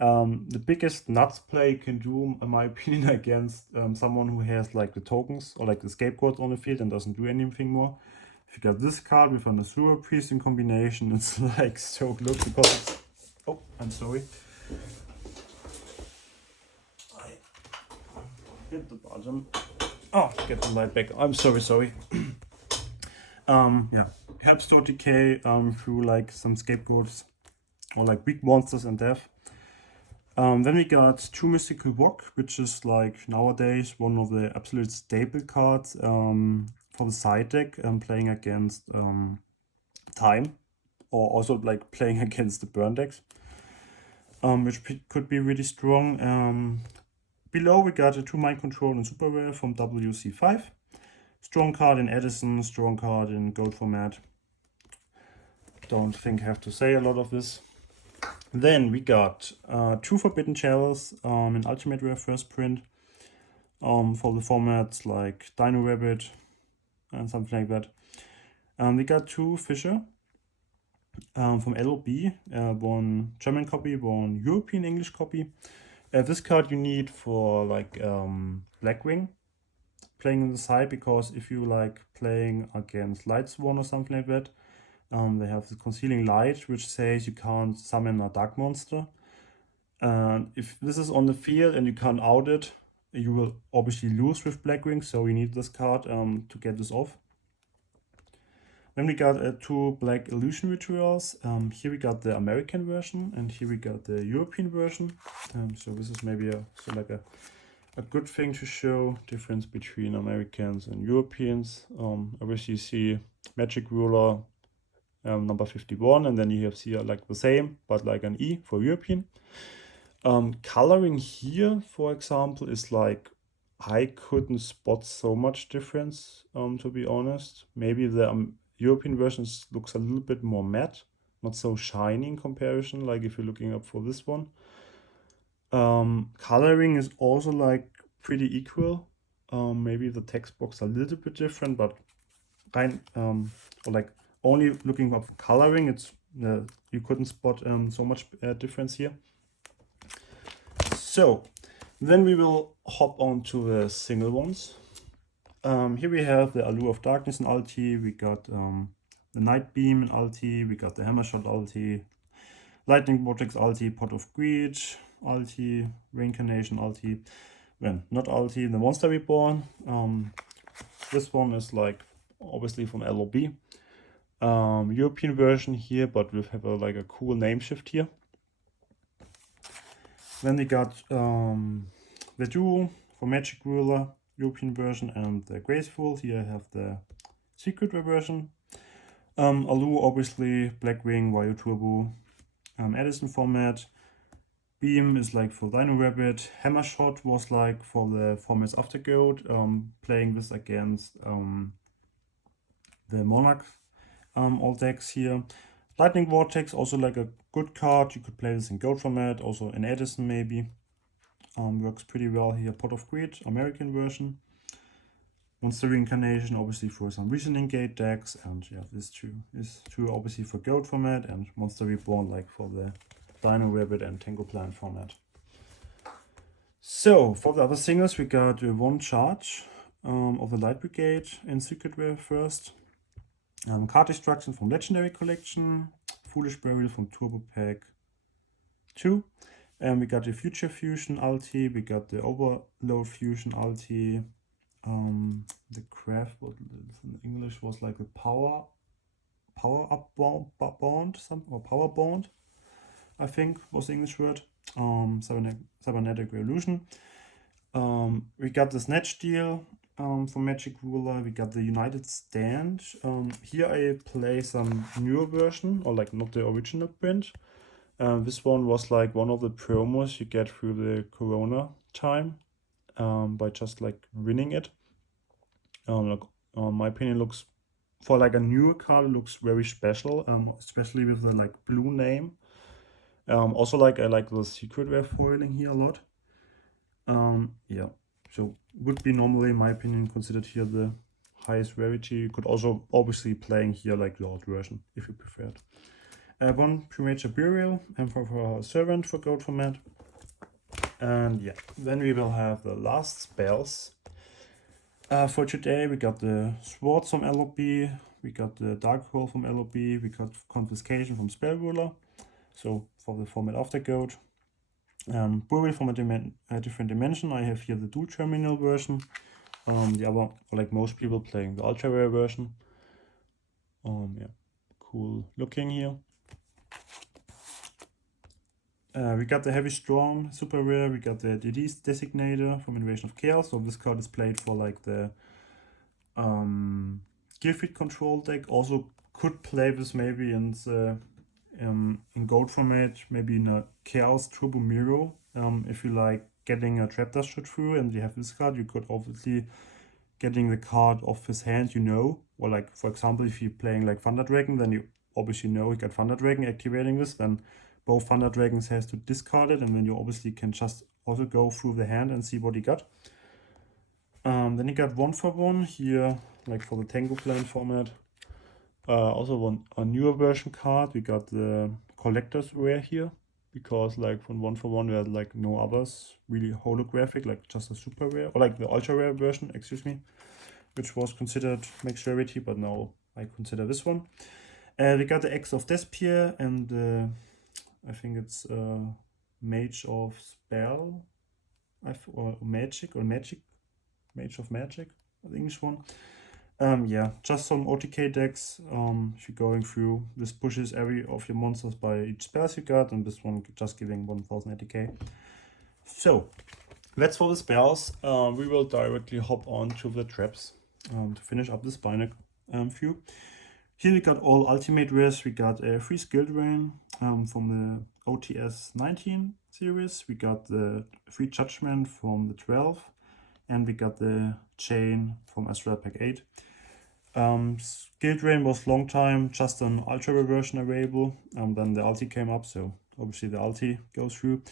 The biggest nuts play you can do, in my opinion, against someone who has like the tokens or like the Scapegoats on the field and doesn't do anything more. If you got this card with an Asura Priest in combination, it's like so good because it's... Oh, I'm sorry. I hit the bottom. Oh, get the light back. I'm sorry. Yeah, helps to decay through like some Scapegoats or like weak monsters and death. Then we got 2 Mystical Wok, which is like nowadays one of the absolute staple cards for the side deck, playing against time, or also like playing against the burn decks, which could be really strong. Below we got a 2 Mind Control and Super Rare from WC5. Strong card in Edison, strong card in Gold format. Don't think I have to say a lot of this. Then we got 2 Forbidden Chalice in Ultimate Rare first print for the formats like Dino Rabbit and something like that. We got 2 Fisher from LOB, one German copy, one European English copy. This card you need for like Blackwing playing on the side, because if you like playing against Light Sworn or something like that, they have the Concealing Light, which says you can't summon a dark monster. If this is on the field and you can't out it, you will obviously lose with Blackwing, so you need this card to get this off. Then we got two black illusion rituals. Here we got the American version, and here we got the European version. So this is maybe a good thing to show difference between Americans and Europeans. Obviously you see Magic Ruler number 51, and then you have here like the same, but like an E for European. Coloring here, for example, is like I couldn't spot so much difference, to be honest. Maybe the European versions looks a little bit more matte, not so shiny in comparison, like if you're looking up for this one. Coloring is also like pretty equal. Maybe the text box a little bit different, but or like only looking up for coloring, it's you couldn't spot so much difference here. So then we will hop on to the single ones. Here we have the Allure of Darkness in ulti, we got the Night Beam in ulti, we got the Hammer Shot ulti, Lightning Vortex ulti, Pot of Greed ulti, Reincarnation ulti, when not ulti, the Monster Reborn. This one is like obviously from LOB. European version here, but we have like a cool name shift here. Then we got the Duo for Magic Ruler, European version, and the Graceful. Here I have the Secret Rare version. Allure, obviously, Blackwing, Wario Turbo, Edison format. Beam is like for Dino Rabbit. Hammer Shot was like for the formats after Goat, playing this against the Monarch all decks here. Lightning Vortex, also like a good card. You could play this in Goat format, also in Edison maybe. Works pretty well here. Pot of Greed, American version. Monster Reincarnation, obviously for some Reasoning Gate decks, and yeah, this is true obviously for Goat format, and Monster Reborn like for the Dino Rabbit and Tango Plant format. So for the other singles, we got one charge of the Light Brigade in Secret Rare first. Card Destruction from Legendary Collection, Foolish Burial from Turbo Pack 2. We got the Future Fusion ulti, we got the Overload Fusion ulti. The craft, what in English was like a power up bond, or power bond, I think was the English word. Cybernetic Revolution. We got the Snatch Deal for Magic Ruler. We got the United Stand. Here I play some newer version, or like not the original print. This one was like one of the promos you get through the Corona time, by just like winning it. My opinion, looks for like a newer card, looks very special, especially with the like blue name. Also like I like the Secret Rare foiling here a lot. Yeah, so would be normally, in my opinion, considered here the highest rarity. You could also obviously playing here like the old version if you preferred. One Premature Burial and for our Servant for Gold format. And yeah, then we will have the last spells. For today, we got the Swords from LOB, we got the Dark Hole from LOB, we got Confiscation from Spell Ruler, so for the format after Goat. Burial from a different dimension, I have here the dual terminal version. The other, like most people, playing the ultra rare version. Yeah, cool looking here. We got the Heavy Storm super rare, we got the Disease Designator from Invasion of Chaos, so this card is played for like the Gearfeed control deck. Also could play this maybe in the in Gold format, maybe in a Chaos Turbo Miro. If you like getting a Trap Dust Shot through and you have this card, you could obviously getting the card off his hand, or like for example if you're playing like Thunder Dragon, then you obviously know you got Thunder Dragon activating this, then both Thunder Dragons has to discard it, and then you obviously can just also go through the hand and see what he got. Then you got 1-for-1 here, like for the Tango Plant format. Also a newer version card. We got the Collector's Rare here, because like from 1-for-1 we had like no others really holographic, like just a super rare, or like the ultra rare version, excuse me, which was considered max rarity, but now I consider this one. We got the X of Despair and I think it's Mage of Spell, or Magic, Mage of Magic, the English one. Yeah, just some OTK decks. If you're going through, this pushes every of your monsters by each spells you got, and this one just giving 1000 ATK. So, that's for the spells. We will directly hop on to the traps to finish up this binder view. Here we got all ultimate rares. We got a free skill drain from the OTS 19 series. We got the free judgment from the 12, and we got the chain from Astral Pack 8. Skill drain was long time just an ultra rare version available. Then the ulti came up, so obviously the ulti goes through.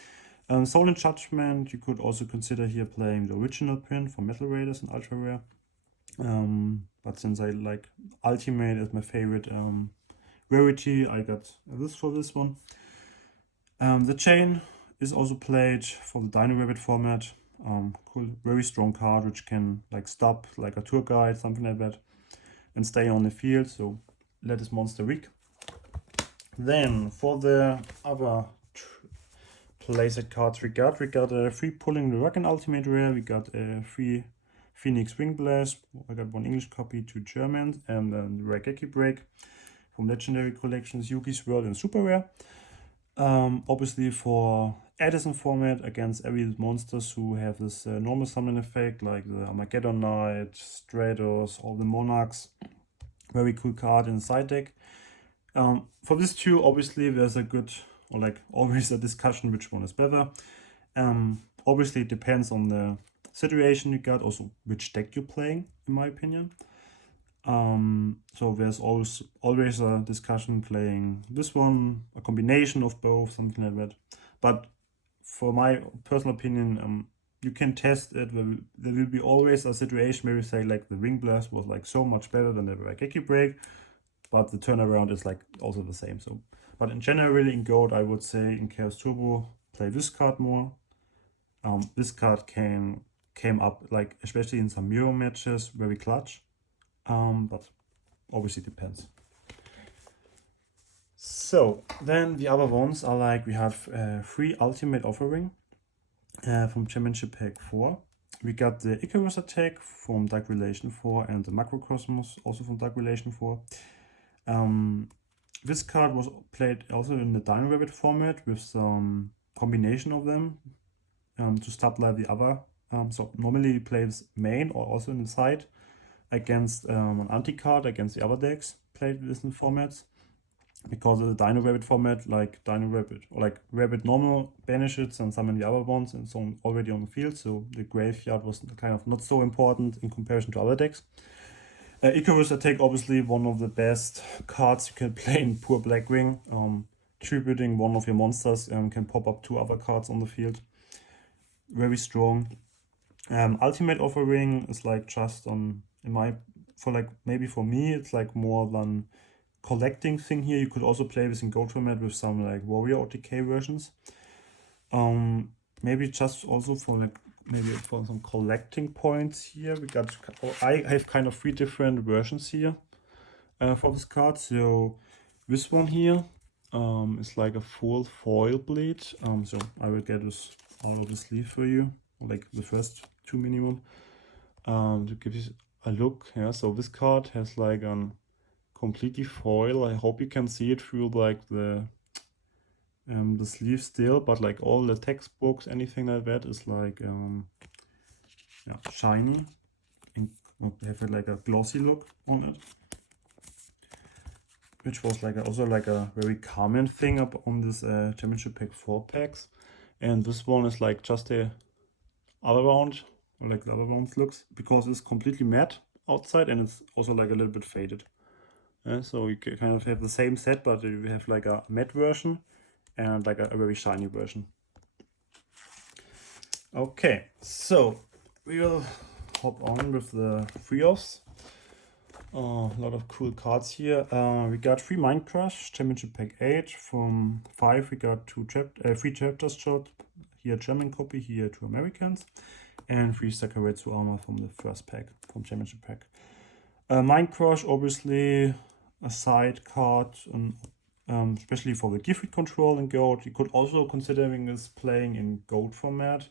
Soul and Judgment, you could also consider here playing the original print for Metal Raiders and Ultra Rare. But since I like Ultimate as my favorite rarity, I got this for this one. The Chain is also played for the Dino Rabbit format. Cool, very strong card which can like stop like a tour guide, something like that, and stay on the field, so let this monster weak. Then for the other playset cards we got a free Pulling the Rug and Ultimate Rare, we got a free Phoenix Wing Blast, I got one English copy, 2 German, and then the Raigeki Break from Legendary Collections, Yugioh's World and Super Rare. Obviously for Edison format against every monsters who have this normal summon effect, like the Armageddon Knight, Stratos, all the Monarchs. Very cool card in the side deck. For this two, obviously there's a good, or like always a discussion which one is better. Obviously it depends on the situation you got, also which deck you're playing, in my opinion. So there's always a discussion playing this one, a combination of both, something like that. But for my personal opinion, you can test it. There will be always a situation where you say like the Wing Blast was like so much better than the Raigeki Break, but the turnaround is like also the same. So, but in general, really in Gold, I would say in Chaos Turbo, play this card more. This card came up like especially in some mirror matches, very clutch. But obviously depends. So then the other ones are like we have free Ultimate Offering from Championship Pack 4. We got the Icarus Attack from Dark Relation 4 and the Macrocosmos also from Dark Relation 4. This card was played also in the Dino Rabbit format with some combination of them to stop like the other. So normally you play this main or also in the side against an anti-card against the other decks played within formats. Because of the Dino Rabbit format, like Dino Rabbit or like Rabbit normal banishes and summon the other ones and so on already on the field, so the graveyard was kind of not so important in comparison to other decks. Icarus Attack, obviously one of the best cards you can play in pure Blackwing. Tributing one of your monsters can pop up 2 other cards on the field. Very strong. Ultimate Offering is like just on maybe for me it's like more than collecting thing here. You could also play this in Gold format with some like Warrior OTK versions. Maybe just also for like maybe for some collecting points here. I have kind of 3 different versions here for this card. So this one here is like a full foil bleed. So I will get this out of the sleeve for you, like the first 2 minimum, to give you a look. Yeah, so this card has like an completely foil. I hope you can see it through like the sleeve still, but like all the textbooks, anything like that is like yeah, shiny and have like a glossy look on it, which was like also like a very common thing up on this Championship Pack 4 packs. And this one is like just the other round, like the other rounds looks, because it's completely matte outside and it's also like a little bit faded. So you can kind of have the same set, but you have like a matte version and like a very shiny version. Okay, so we will hop on with the free offs. A lot of cool cards here. We got 3 Mind Crush, Championship Pack 8. From 5 we got 3 chapters shot. Here German copy, here 2 Americans. And 3 Sakaretsu armor from the first pack, from Championship Pack. Mind Crush, obviously a side card, especially for the gift control in Gold. You could also considering this playing in Gold format,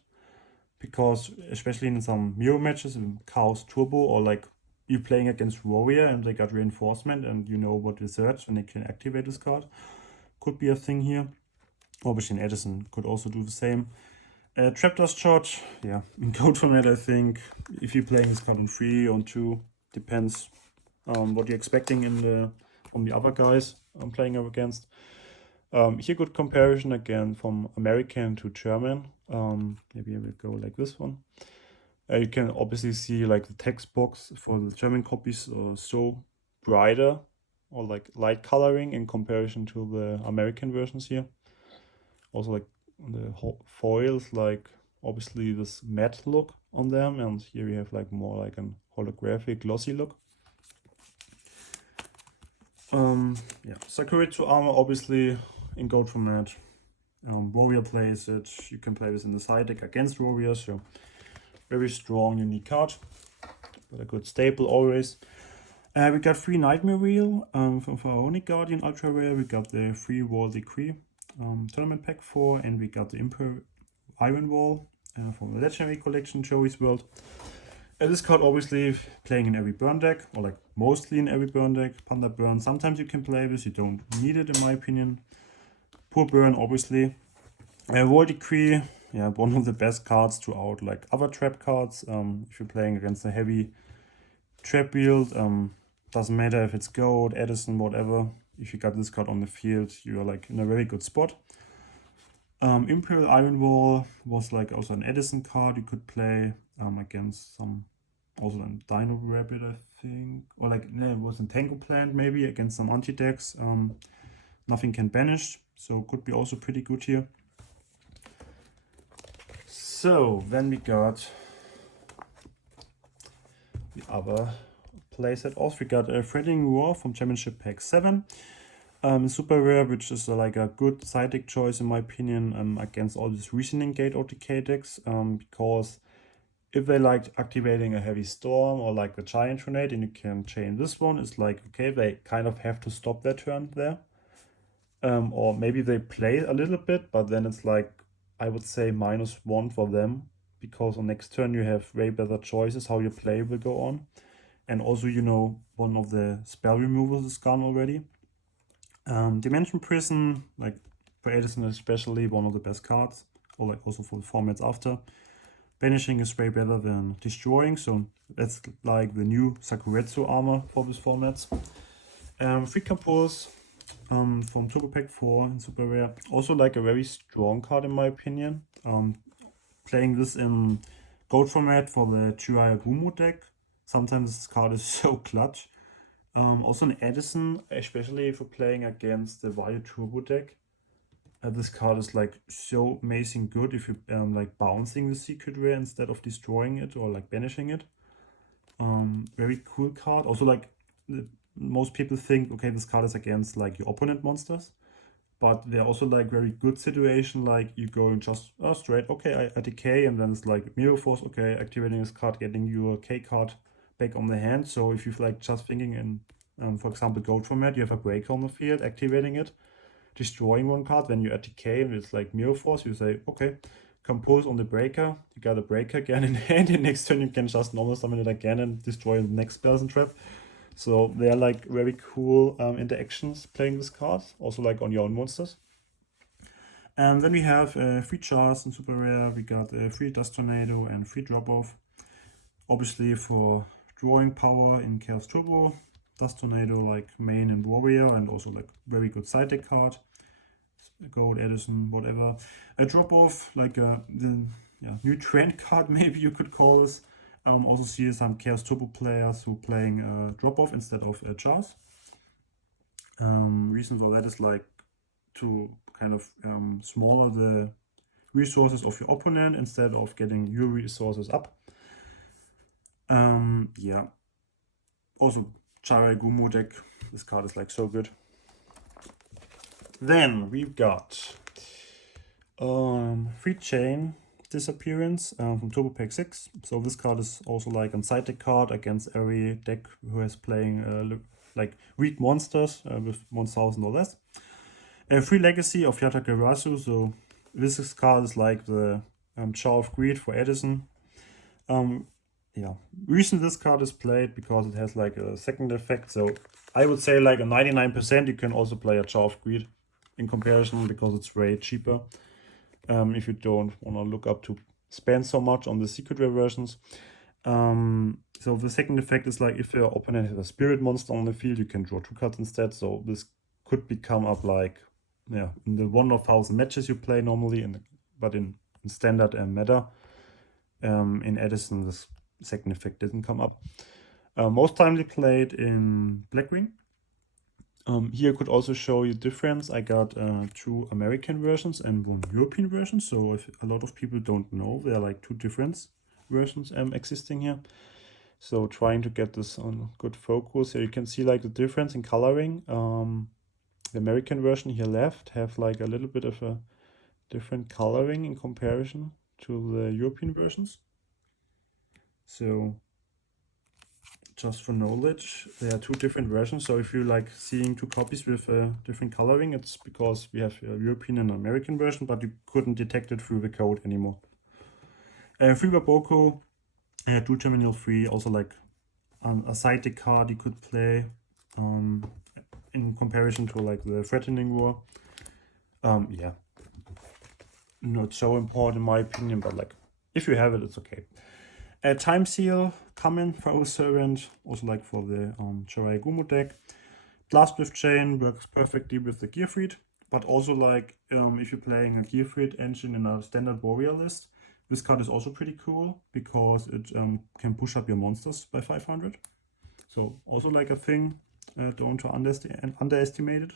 because especially in some mirror matches in Chaos Turbo or like you're playing against warrior and they got reinforcement and you know what is search and they can activate this card. Could be a thing here. Obviously, Edison could also do the same. Trapdoor's Charge, yeah, in code format, I think if you're playing this card on 3 or on 2, depends what you're expecting from the other guys I'm playing up against. Here, good comparison again from American to German. Maybe I will go like this one. You can obviously see like the text box for the German copies so brighter or like light coloring in comparison to the American versions here. Also like the foils, like obviously this matte look on them, and here we have like more like an holographic glossy look. Yeah, Sakuretsu armor obviously in gold format. Warrior plays it. You can play this in the side deck against warriors, so very strong, unique card, but a good staple always. We got 3 Nightmare Wheel from Pharaonic Guardian Ultra Rare. We got the 3 Wall Decree Tournament Pack 4, and we got the Emperor Iron Wall from the Legendary Collection Joey's World. This card obviously playing in every burn deck, or like mostly in every burn deck. Panda Burn, sometimes you can play this, you don't need it in my opinion. Poor Burn obviously. Wall Decree, yeah, one of the best cards to out like other trap cards. If you're playing against a heavy trap build, doesn't matter if it's gold, Edison, whatever. If you got this card on the field, you're like in a very good spot. Imperial Iron Wall was like also an Edison card you could play against some, also a Dino Rabbit, I think, or like no, it was a Tango Plant maybe against some anti decks. Nothing can banish, so could be also pretty good here. So then we got the other playset off. We got a Threading War from Championship Pack 7. Super rare, which is like a good side deck choice in my opinion against all these Reasoning Gate OTK decks, because if they like activating a Heavy Storm or like the Giant Tornado and you can chain this one, it's like, okay, they kind of have to stop their turn there. Or maybe they play a little bit, but then it's like, I would say -1 for them, because on next turn you have way better choices how your play will go on. And also, you know, one of the spell removals is gone already. Dimension Prison, like for Edison especially, one of the best cards, or like also for the formats after. Banishing is way better than destroying, so that's like the new Sakuretsu armor for these formats. 3 Campos from Turbo Pack 4 in Super Rare. Also like a very strong card in my opinion. Playing this in gold format for the Chiraya Gumo deck. Sometimes this card is so clutch. Also in Edison, especially if you're playing against the Vario Turbo deck. This card is like so amazing good if you're like bouncing the secret rare instead of destroying it or like banishing it. Very cool card. Also like most people think, okay, this card is against like your opponent monsters, but they're also like very good situation, like you go just straight, okay, I decay, and then it's like Mirror Force, okay, activating this card, getting your K card back on the hand. So if you've like just thinking in for example gold format, you have a breaker on the field, activating it, destroying one card, then you add decay and it's like Mirror Force, you say, okay, compose on the breaker, you got a breaker again in hand, and next turn you can just normal summon it again and destroy the next spells and trap. So they're like very cool interactions playing this card, also like on your own monsters. And then we have 3 Chars in Super Rare. We got 3 Dust Tornado and 3 Drop Off. Obviously for drawing power in Chaos Turbo. Dust Tornado like main and warrior, and also like very good side deck card. Gold, Edison, whatever. A Drop Off, like the new trend card maybe you could call this. Also see some Chaos Turbo players who playing Drop Off instead of Chars. Reason for that is like to kind of smaller the resources of your opponent instead of getting your resources up. Yeah. Also, Chara Gumo deck. This card is like so good. Then we've got 3 Chain Disappearance from Turbo Pack 6. So this card is also like a side deck card against every deck who is playing like weak monsters with 1000 or less. 3 Legacy of Yatagarasu. So this card is like the Jar of Greed for Edison. yeah, reason this card is played because it has like a second effect. So I would say like a 99% you can also play a Jaw of Greed in comparison because it's way cheaper. If you don't want to look up to spend so much on the secret rare versions. So the second effect is like if your opponent has a spirit monster on the field, you can draw 2 cards instead. So this could become up like, yeah, in the 1 of 1,000 matches you play normally, but in standard and meta. In Edison, this second effect didn't come up. Most timely played in Black-Green. Here I could also show you difference. I got 2 American versions and 1 European version. So if a lot of people don't know, there are like 2 different versions existing here. So trying to get this on good focus. Here you can see like the difference in coloring. The American version here left have like a little bit of a different coloring in comparison to the European versions. So just for knowledge, there are 2 different versions. So if you like seeing 2 copies with different coloring, it's because we have a European and American version, but you couldn't detect it through the code anymore. Free Boko, Dual Terminal Free, also like a side deck card you could play in comparison to like the Threatening War. Yeah, not so important in my opinion, but like if you have it, it's okay. Time Seal, Kamen, Pharaoh Servant, also like for the Shirai Gumo deck. Glassbliff Chain works perfectly with the Gearfried, but also like if you're playing a Gearfried engine in a standard warrior list, this card is also pretty cool because it can push up your monsters by 500. So also like a thing, don't underestimate it.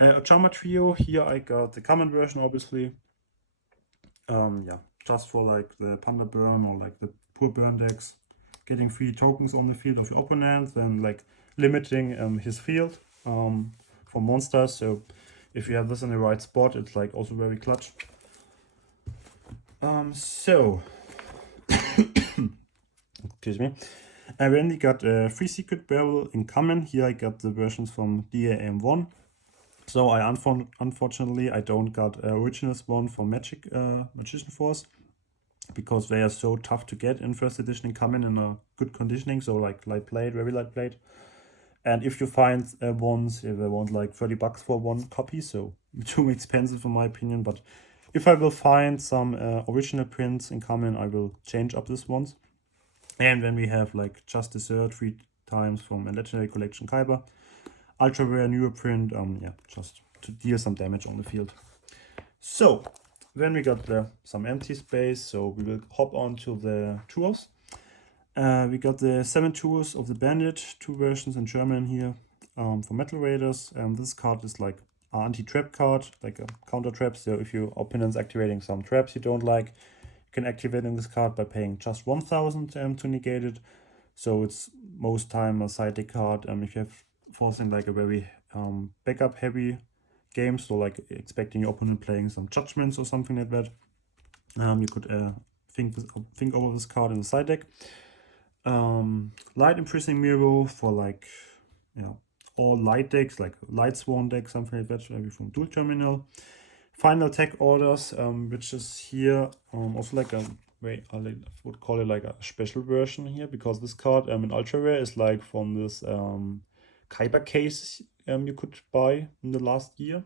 A Charmer Trio, here I got the common version obviously. Yeah, just for like the Panda Burn or like the Poor Burn decks, getting 3 tokens on the field of your opponent, then like limiting his field for monsters. So if you have this in the right spot, it's like also very clutch. So excuse me. And then we got 3 Secret Barrel in common. Here I got the versions from DAM1. So unfortunately I don't got originals one for Magic Magician Force because they are so tough to get in first edition and come in a good conditioning. So like light plate, very light plate. And if you find ones, they want like 30 bucks for 1 copy, so too expensive in my opinion. But if I will find some original prints in common, I will change up this ones. And then we have like Just Dessert 3 times from a Legendary Collection Kyber. Ultra rare newer print, yeah, just to deal some damage on the field. So then we got some empty space, so we will hop on to the tours. We got the 7 tours of the Bandit, 2 versions in German here for Metal Raiders. This card is like an anti-trap card, like a counter trap. So if your opponent's activating some traps you don't like, you can activate in this card by paying just 1,000 to negate it. So it's most time a side deck card. If you have forcing like a very backup heavy game, so like expecting your opponent playing some judgments or something like that, you could think over this card in the side deck. Light Imprisoning Mirror for like, you know, all light decks, like Light Sworn deck, something like that, maybe from Dual Terminal. Final Tech Orders, which is here also like a way, I would call it like a special version here, because this card in Ultra Rare is like from this Kyber case you could buy in the last year.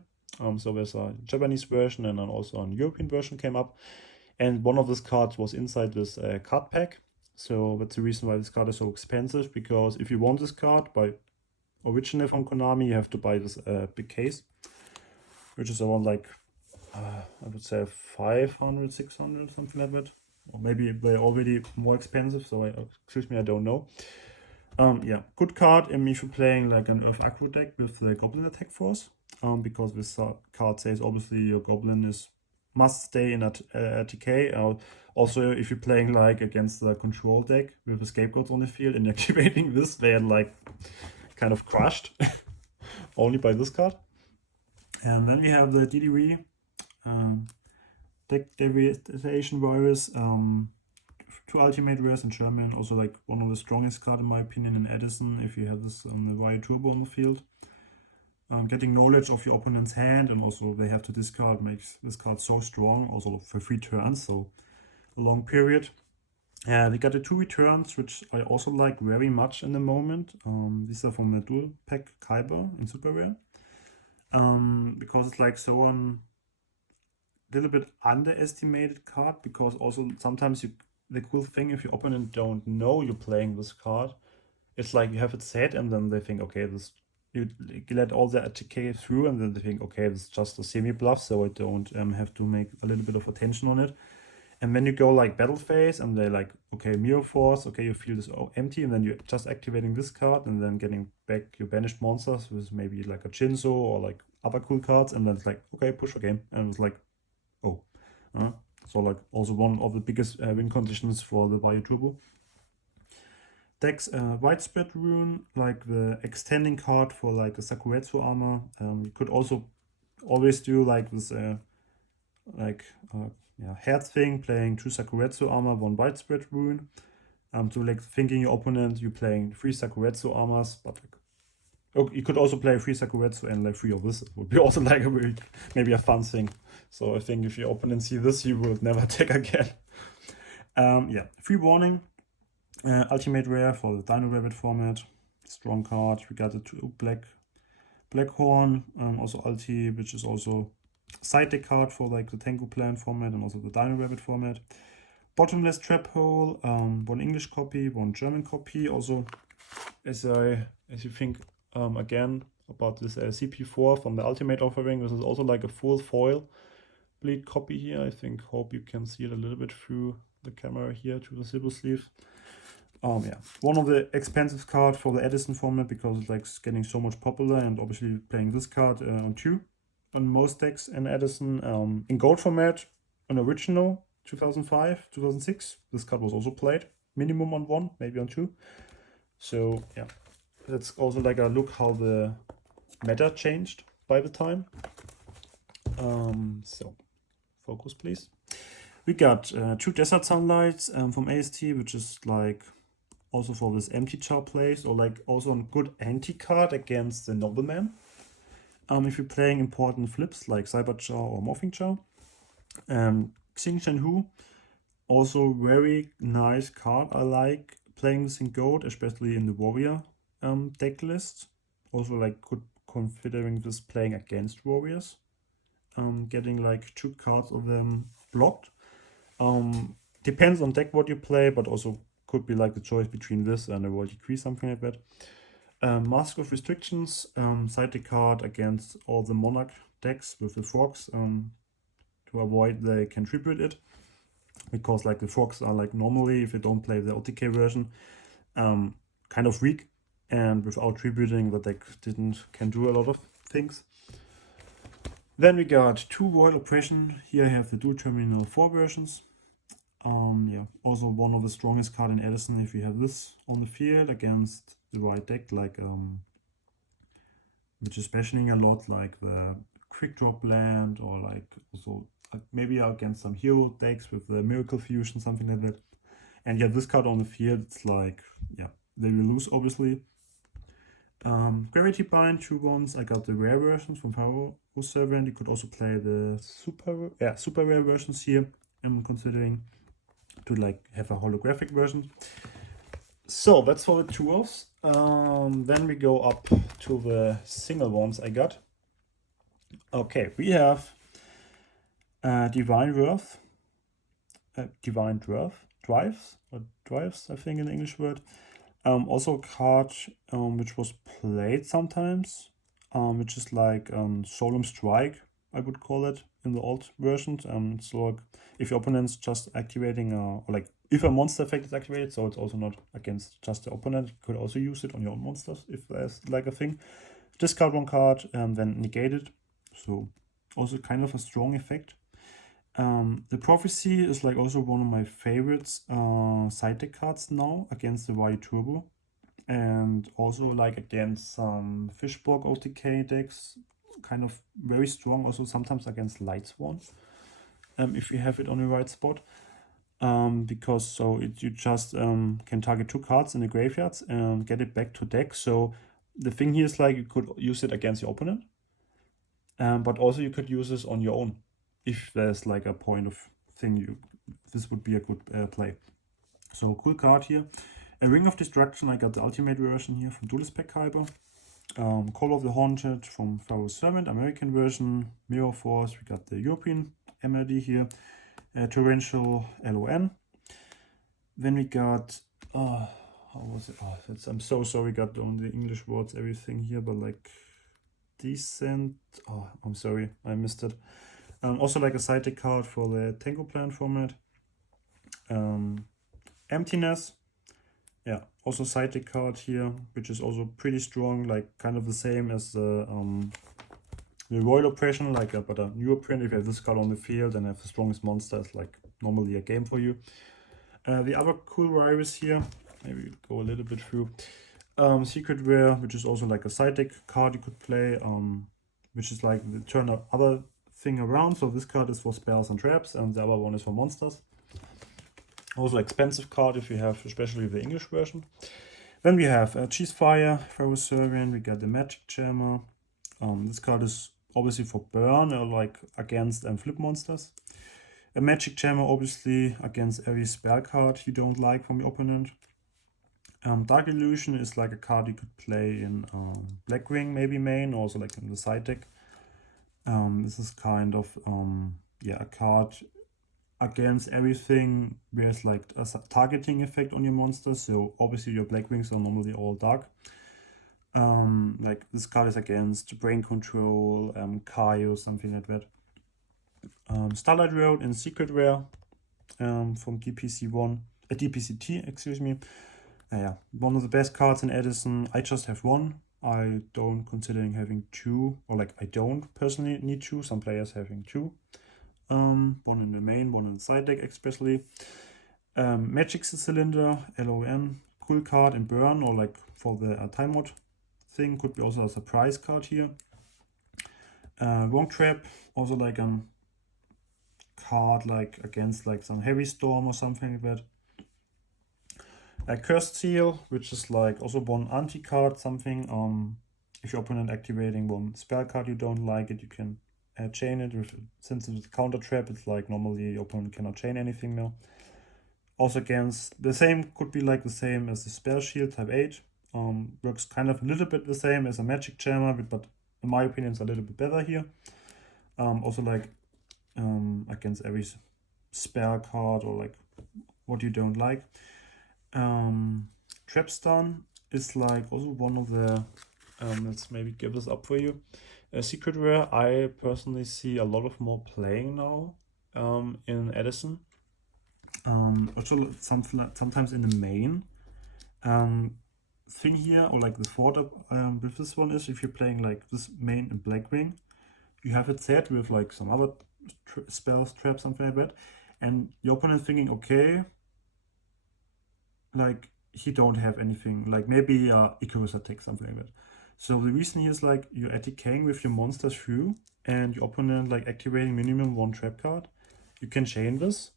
So there's a Japanese version and then also a European version came up. And one of these cards was inside this card pack. So that's the reason why this card is so expensive, because if you want this card by originally from Konami, you have to buy this big case, which is around like, I would say 500, 600, something like that. Or maybe they're already more expensive, so excuse me, I don't know. Yeah, good card if you're playing like an Earth Aggro deck with the Goblin Attack Force, because this card says obviously your Goblin must stay in a TK. Also, if you're playing like against the control deck with the Scapegoats on the field and activating this, they're like kind of crushed only by this card. And then we have the DDV deck devastation virus. 2 ultimate rares in German, also like one of the strongest card in my opinion in Edison if you have this on the Riot Turbo on the field. Getting knowledge of your opponent's hand, and also they have to discard makes this card so strong, also for 3 turns, so a long period. We got the 2 returns, which I also like very much in the moment. These are from the dual pack Kyber in Super Rare. Because it's like so on little bit underestimated card, because also sometimes the cool thing, if your opponent don't know you're playing this card, it's like you have it set and then they think, okay, this you let all the attack through and then they think, okay, this is just a semi bluff, so I don't have to make a little bit of attention on it. And when you go like battle phase and they like, okay, mirror force, okay, you feel this empty, and then you're just activating this card and then getting back your banished monsters with maybe like a Chinso or like other cool cards, and then it's like, okay, push for game. And it's like, oh. So like also one of the biggest win conditions for the Bio Turbo. Decks Widespread Rune, like the extending card for like a Sakuretsu armor. You could also always do like this head thing, playing 2 Sakuretsu armor, 1 Widespread Rune. So like thinking your opponent, you're playing 3 Sakuretsu armors, but like, oh, you could also play 3 Sakuretsu and like 3 of this. It would be also like maybe a fun thing. So I think if your opponent see this, he will never attack again. Yeah, 3 warning. Ultimate rare for the Dino Rabbit format. Strong card. We got the 2 black horn. Also ulti, which is also side deck card for like the Tengu Plan format and also the Dino Rabbit format. Bottomless Trap Hole. 1 English copy, 1 German copy. Also, as you think again about this CP4 from the Ultimate offering, this is also like a full foil bleed copy here. I hope you can see it a little bit through the camera here to the silver sleeve. Yeah, one of the expensive cards for the Edison format, because it's like getting so much popular, and obviously playing this card on 2 on most decks in Edison. In gold format, an original 2005, 2006. This card was also played minimum on 1, maybe on 2. So yeah, that's also like a look how the meta changed by the time. So focus please. We got 2 Desert Sunlights from AST, which is like also for this empty char plays, or like also a good anti-card against the Nobleman. If you're playing important flips like Cyber Char or Morphing Char. Xing Shenhu, also very nice card. I like playing this in gold, especially in the warrior deck list. Also like good considering this playing against warriors. Getting like 2 cards of them blocked. Depends on deck what you play, but also could be like the choice between this and a Royal Decree, something like that. Mask of Restrictions, side the card against all the Monarch decks with the frogs to avoid they can tribute it. Because like the frogs are like normally, if you don't play the OTK version, kind of weak, and without tributing the deck can do a lot of things. Then we got 2 Royal Oppression. Here I have the dual terminal 4 versions. Yeah, also one of the strongest card in Edison if you have this on the field against the right deck, like which is specialing a lot, like the quick drop land, or like also maybe against some hero decks with the Miracle Fusion, something like that. And yeah, this card on the field, it's like, yeah, they will lose obviously. Gravity Bind 2 ones. I got the rare versions from Pharaoh 07. You could also play the super rare versions here. I'm considering to like have a holographic version. So that's for the 2-offs. Then we go up to the single ones I got. Okay, we have Divine Wrath, Divine Drives, I think in the English word. Also a card which was played sometimes, which is like Solemn Strike, I would call it in the old versions. So like if your opponent's just activating, or like if a monster effect is activated, so it's also not against just the opponent, you could also use it on your own monsters if there's like a thing. Discard 1 card and then negate it. So also kind of a strong effect. The Prophecy is like also one of my favorites side deck cards now against the Y Turbo, and also like against some Fishborg OTK decks, kind of very strong also sometimes against Light Swan, if you have it on the right spot. Because so you just can target 2 cards in the graveyards and get it back to deck. So the thing here is like you could use it against your opponent, but also you could use this on your own if there's like a point of thing this would be a good play. So cool card here. A Ring of Destruction, I got the ultimate version here from Duelist Pack Hyper. Call of the Haunted from Pharaoh's Servant, American version. Mirror Force, we got the European MLD here. Torrential LON. Then we got, how was it? Oh, I'm so sorry, got only English words, everything here, but like decent. Oh, I'm sorry, I missed it. Also like a side deck card for the Tango Plan format. Emptiness. Yeah, also side deck card here, which is also pretty strong, like kind of the same as the Royal Oppression, like but a newer print. If you have this card on the field and have the strongest monster, it's like normally a game for you. The other cool virus here, maybe we'll go a little bit through. Secret Rare, which is also like a side deck card you could play, which is like the turn the other thing around. So this card is for spells and traps, and the other one is for monsters. Also expensive card if you have, especially the English version. Then we have Cheesefire, Pharaoh's Servant, we got the Magic Jammer. This card is obviously for burn or like against flip monsters. A Magic Jammer obviously against every spell card you don't like from your opponent. Dark Illusion is like a card you could play in Blackwing maybe main, also like in the side deck. This is kind of a card against everything with like a targeting effect on your monster. So obviously your Blackwings are normally all dark. Like this card is against Brain Control, Kai, something like that. Starlight Road and Secret Rare from DPCT, excuse me. Yeah, one of the best cards in Edison. I just have one. I don't considering having two, or like I don't personally need two. Some players having two. One in the main, one in the side deck especially. Magic Cylinder, LON, cool card in burn, or like for the time mod thing, could be also a surprise card here. Wrong Trap, also like a card like against like some heavy storm or something like that. A Cursed Seal, which is like also one anti card, something. If your opponent activating one spell card you don't like it, you can chain it. Since it's a counter trap, it's like normally your opponent cannot chain anything now. Also against the same, could be like the same as the Spell Shield type 8. Works kind of a little bit the same as a Magic Jammer, but in my opinion it's a little bit better here. Also like against every spell card or like what you don't like. Trapstun is like also one of the let's maybe give this up for you. Secret Rare, I personally see a lot of more playing now in Edison. Also sometimes in the main. Thing here, or like the thought with this one is, if you're playing like this main in Blackwing, you have it set with like some other spells, traps, something like that, and your opponent thinking, okay, like he don't have anything, like maybe Icarus attack, something like that. So the reason here is like you're ATKing with your monster through, and your opponent like activating minimum one trap card. You can chain this,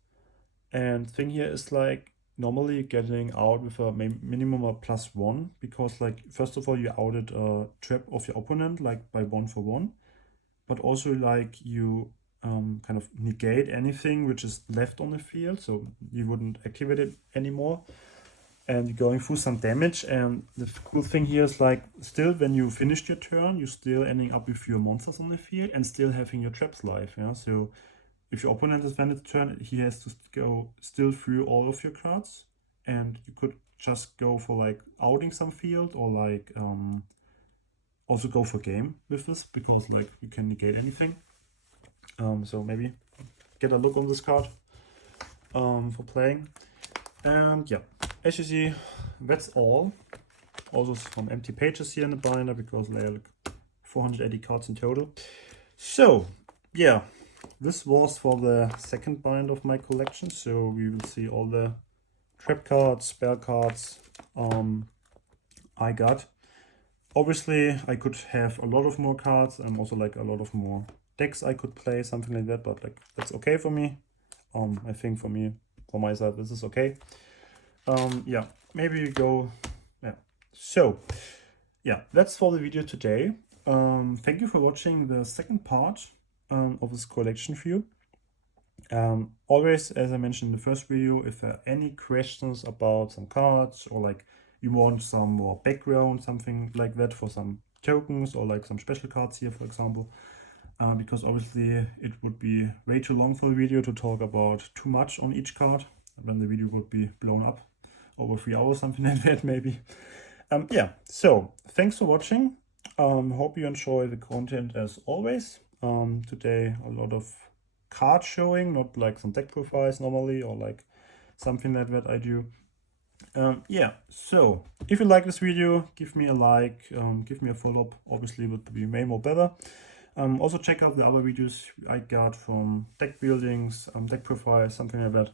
and thing here is like normally getting out with a minimum of +1, because like first of all you outed a trap of your opponent like by 1 for 1, but also like you kind of negate anything which is left on the field, so you wouldn't activate it anymore, and you're going through some damage. And the cool thing here is like still when you finished your turn, you're still ending up with your monsters on the field and still having your traps live. Yeah, so if your opponent has ended the turn, he has to go still through all of your cards, and you could just go for like outing some field, or like also go for game with this, because like you can negate anything. So maybe get a look on this card for playing. And yeah, as you see, that's all. Also some empty pages here in the binder, because there are like 480 cards in total. So yeah, this was for the second bind of my collection. So we will see all the trap cards, spell cards I got. Obviously I could have a lot of more cards, and also like a lot of more decks I could play, something like that, but like that's okay for me. I think for me, for my side, this is okay. Yeah, maybe we go, yeah. So yeah, that's for the video today. Thank you for watching the second part of this collection view. Always, as I mentioned in the first video, if there are any questions about some cards, or like you want some more background, something like that for some tokens, or like some special cards here, for example, because obviously it would be way too long for the video to talk about too much on each card, then the video would be blown up over 3 hours, something like that maybe. Yeah, so thanks for watching. Hope you enjoy the content as always. Today a lot of card showing, not like some deck profiles normally, or like something like that I do. Yeah, so if you like this video, give me a like, give me a follow-up, obviously would be way more better. Also check out the other videos I got from deck buildings, deck profiles, something like that.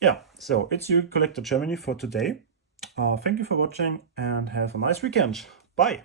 Yeah, so it's Yugioh Collector Germany for today. Thank you for watching and have a nice weekend. Bye!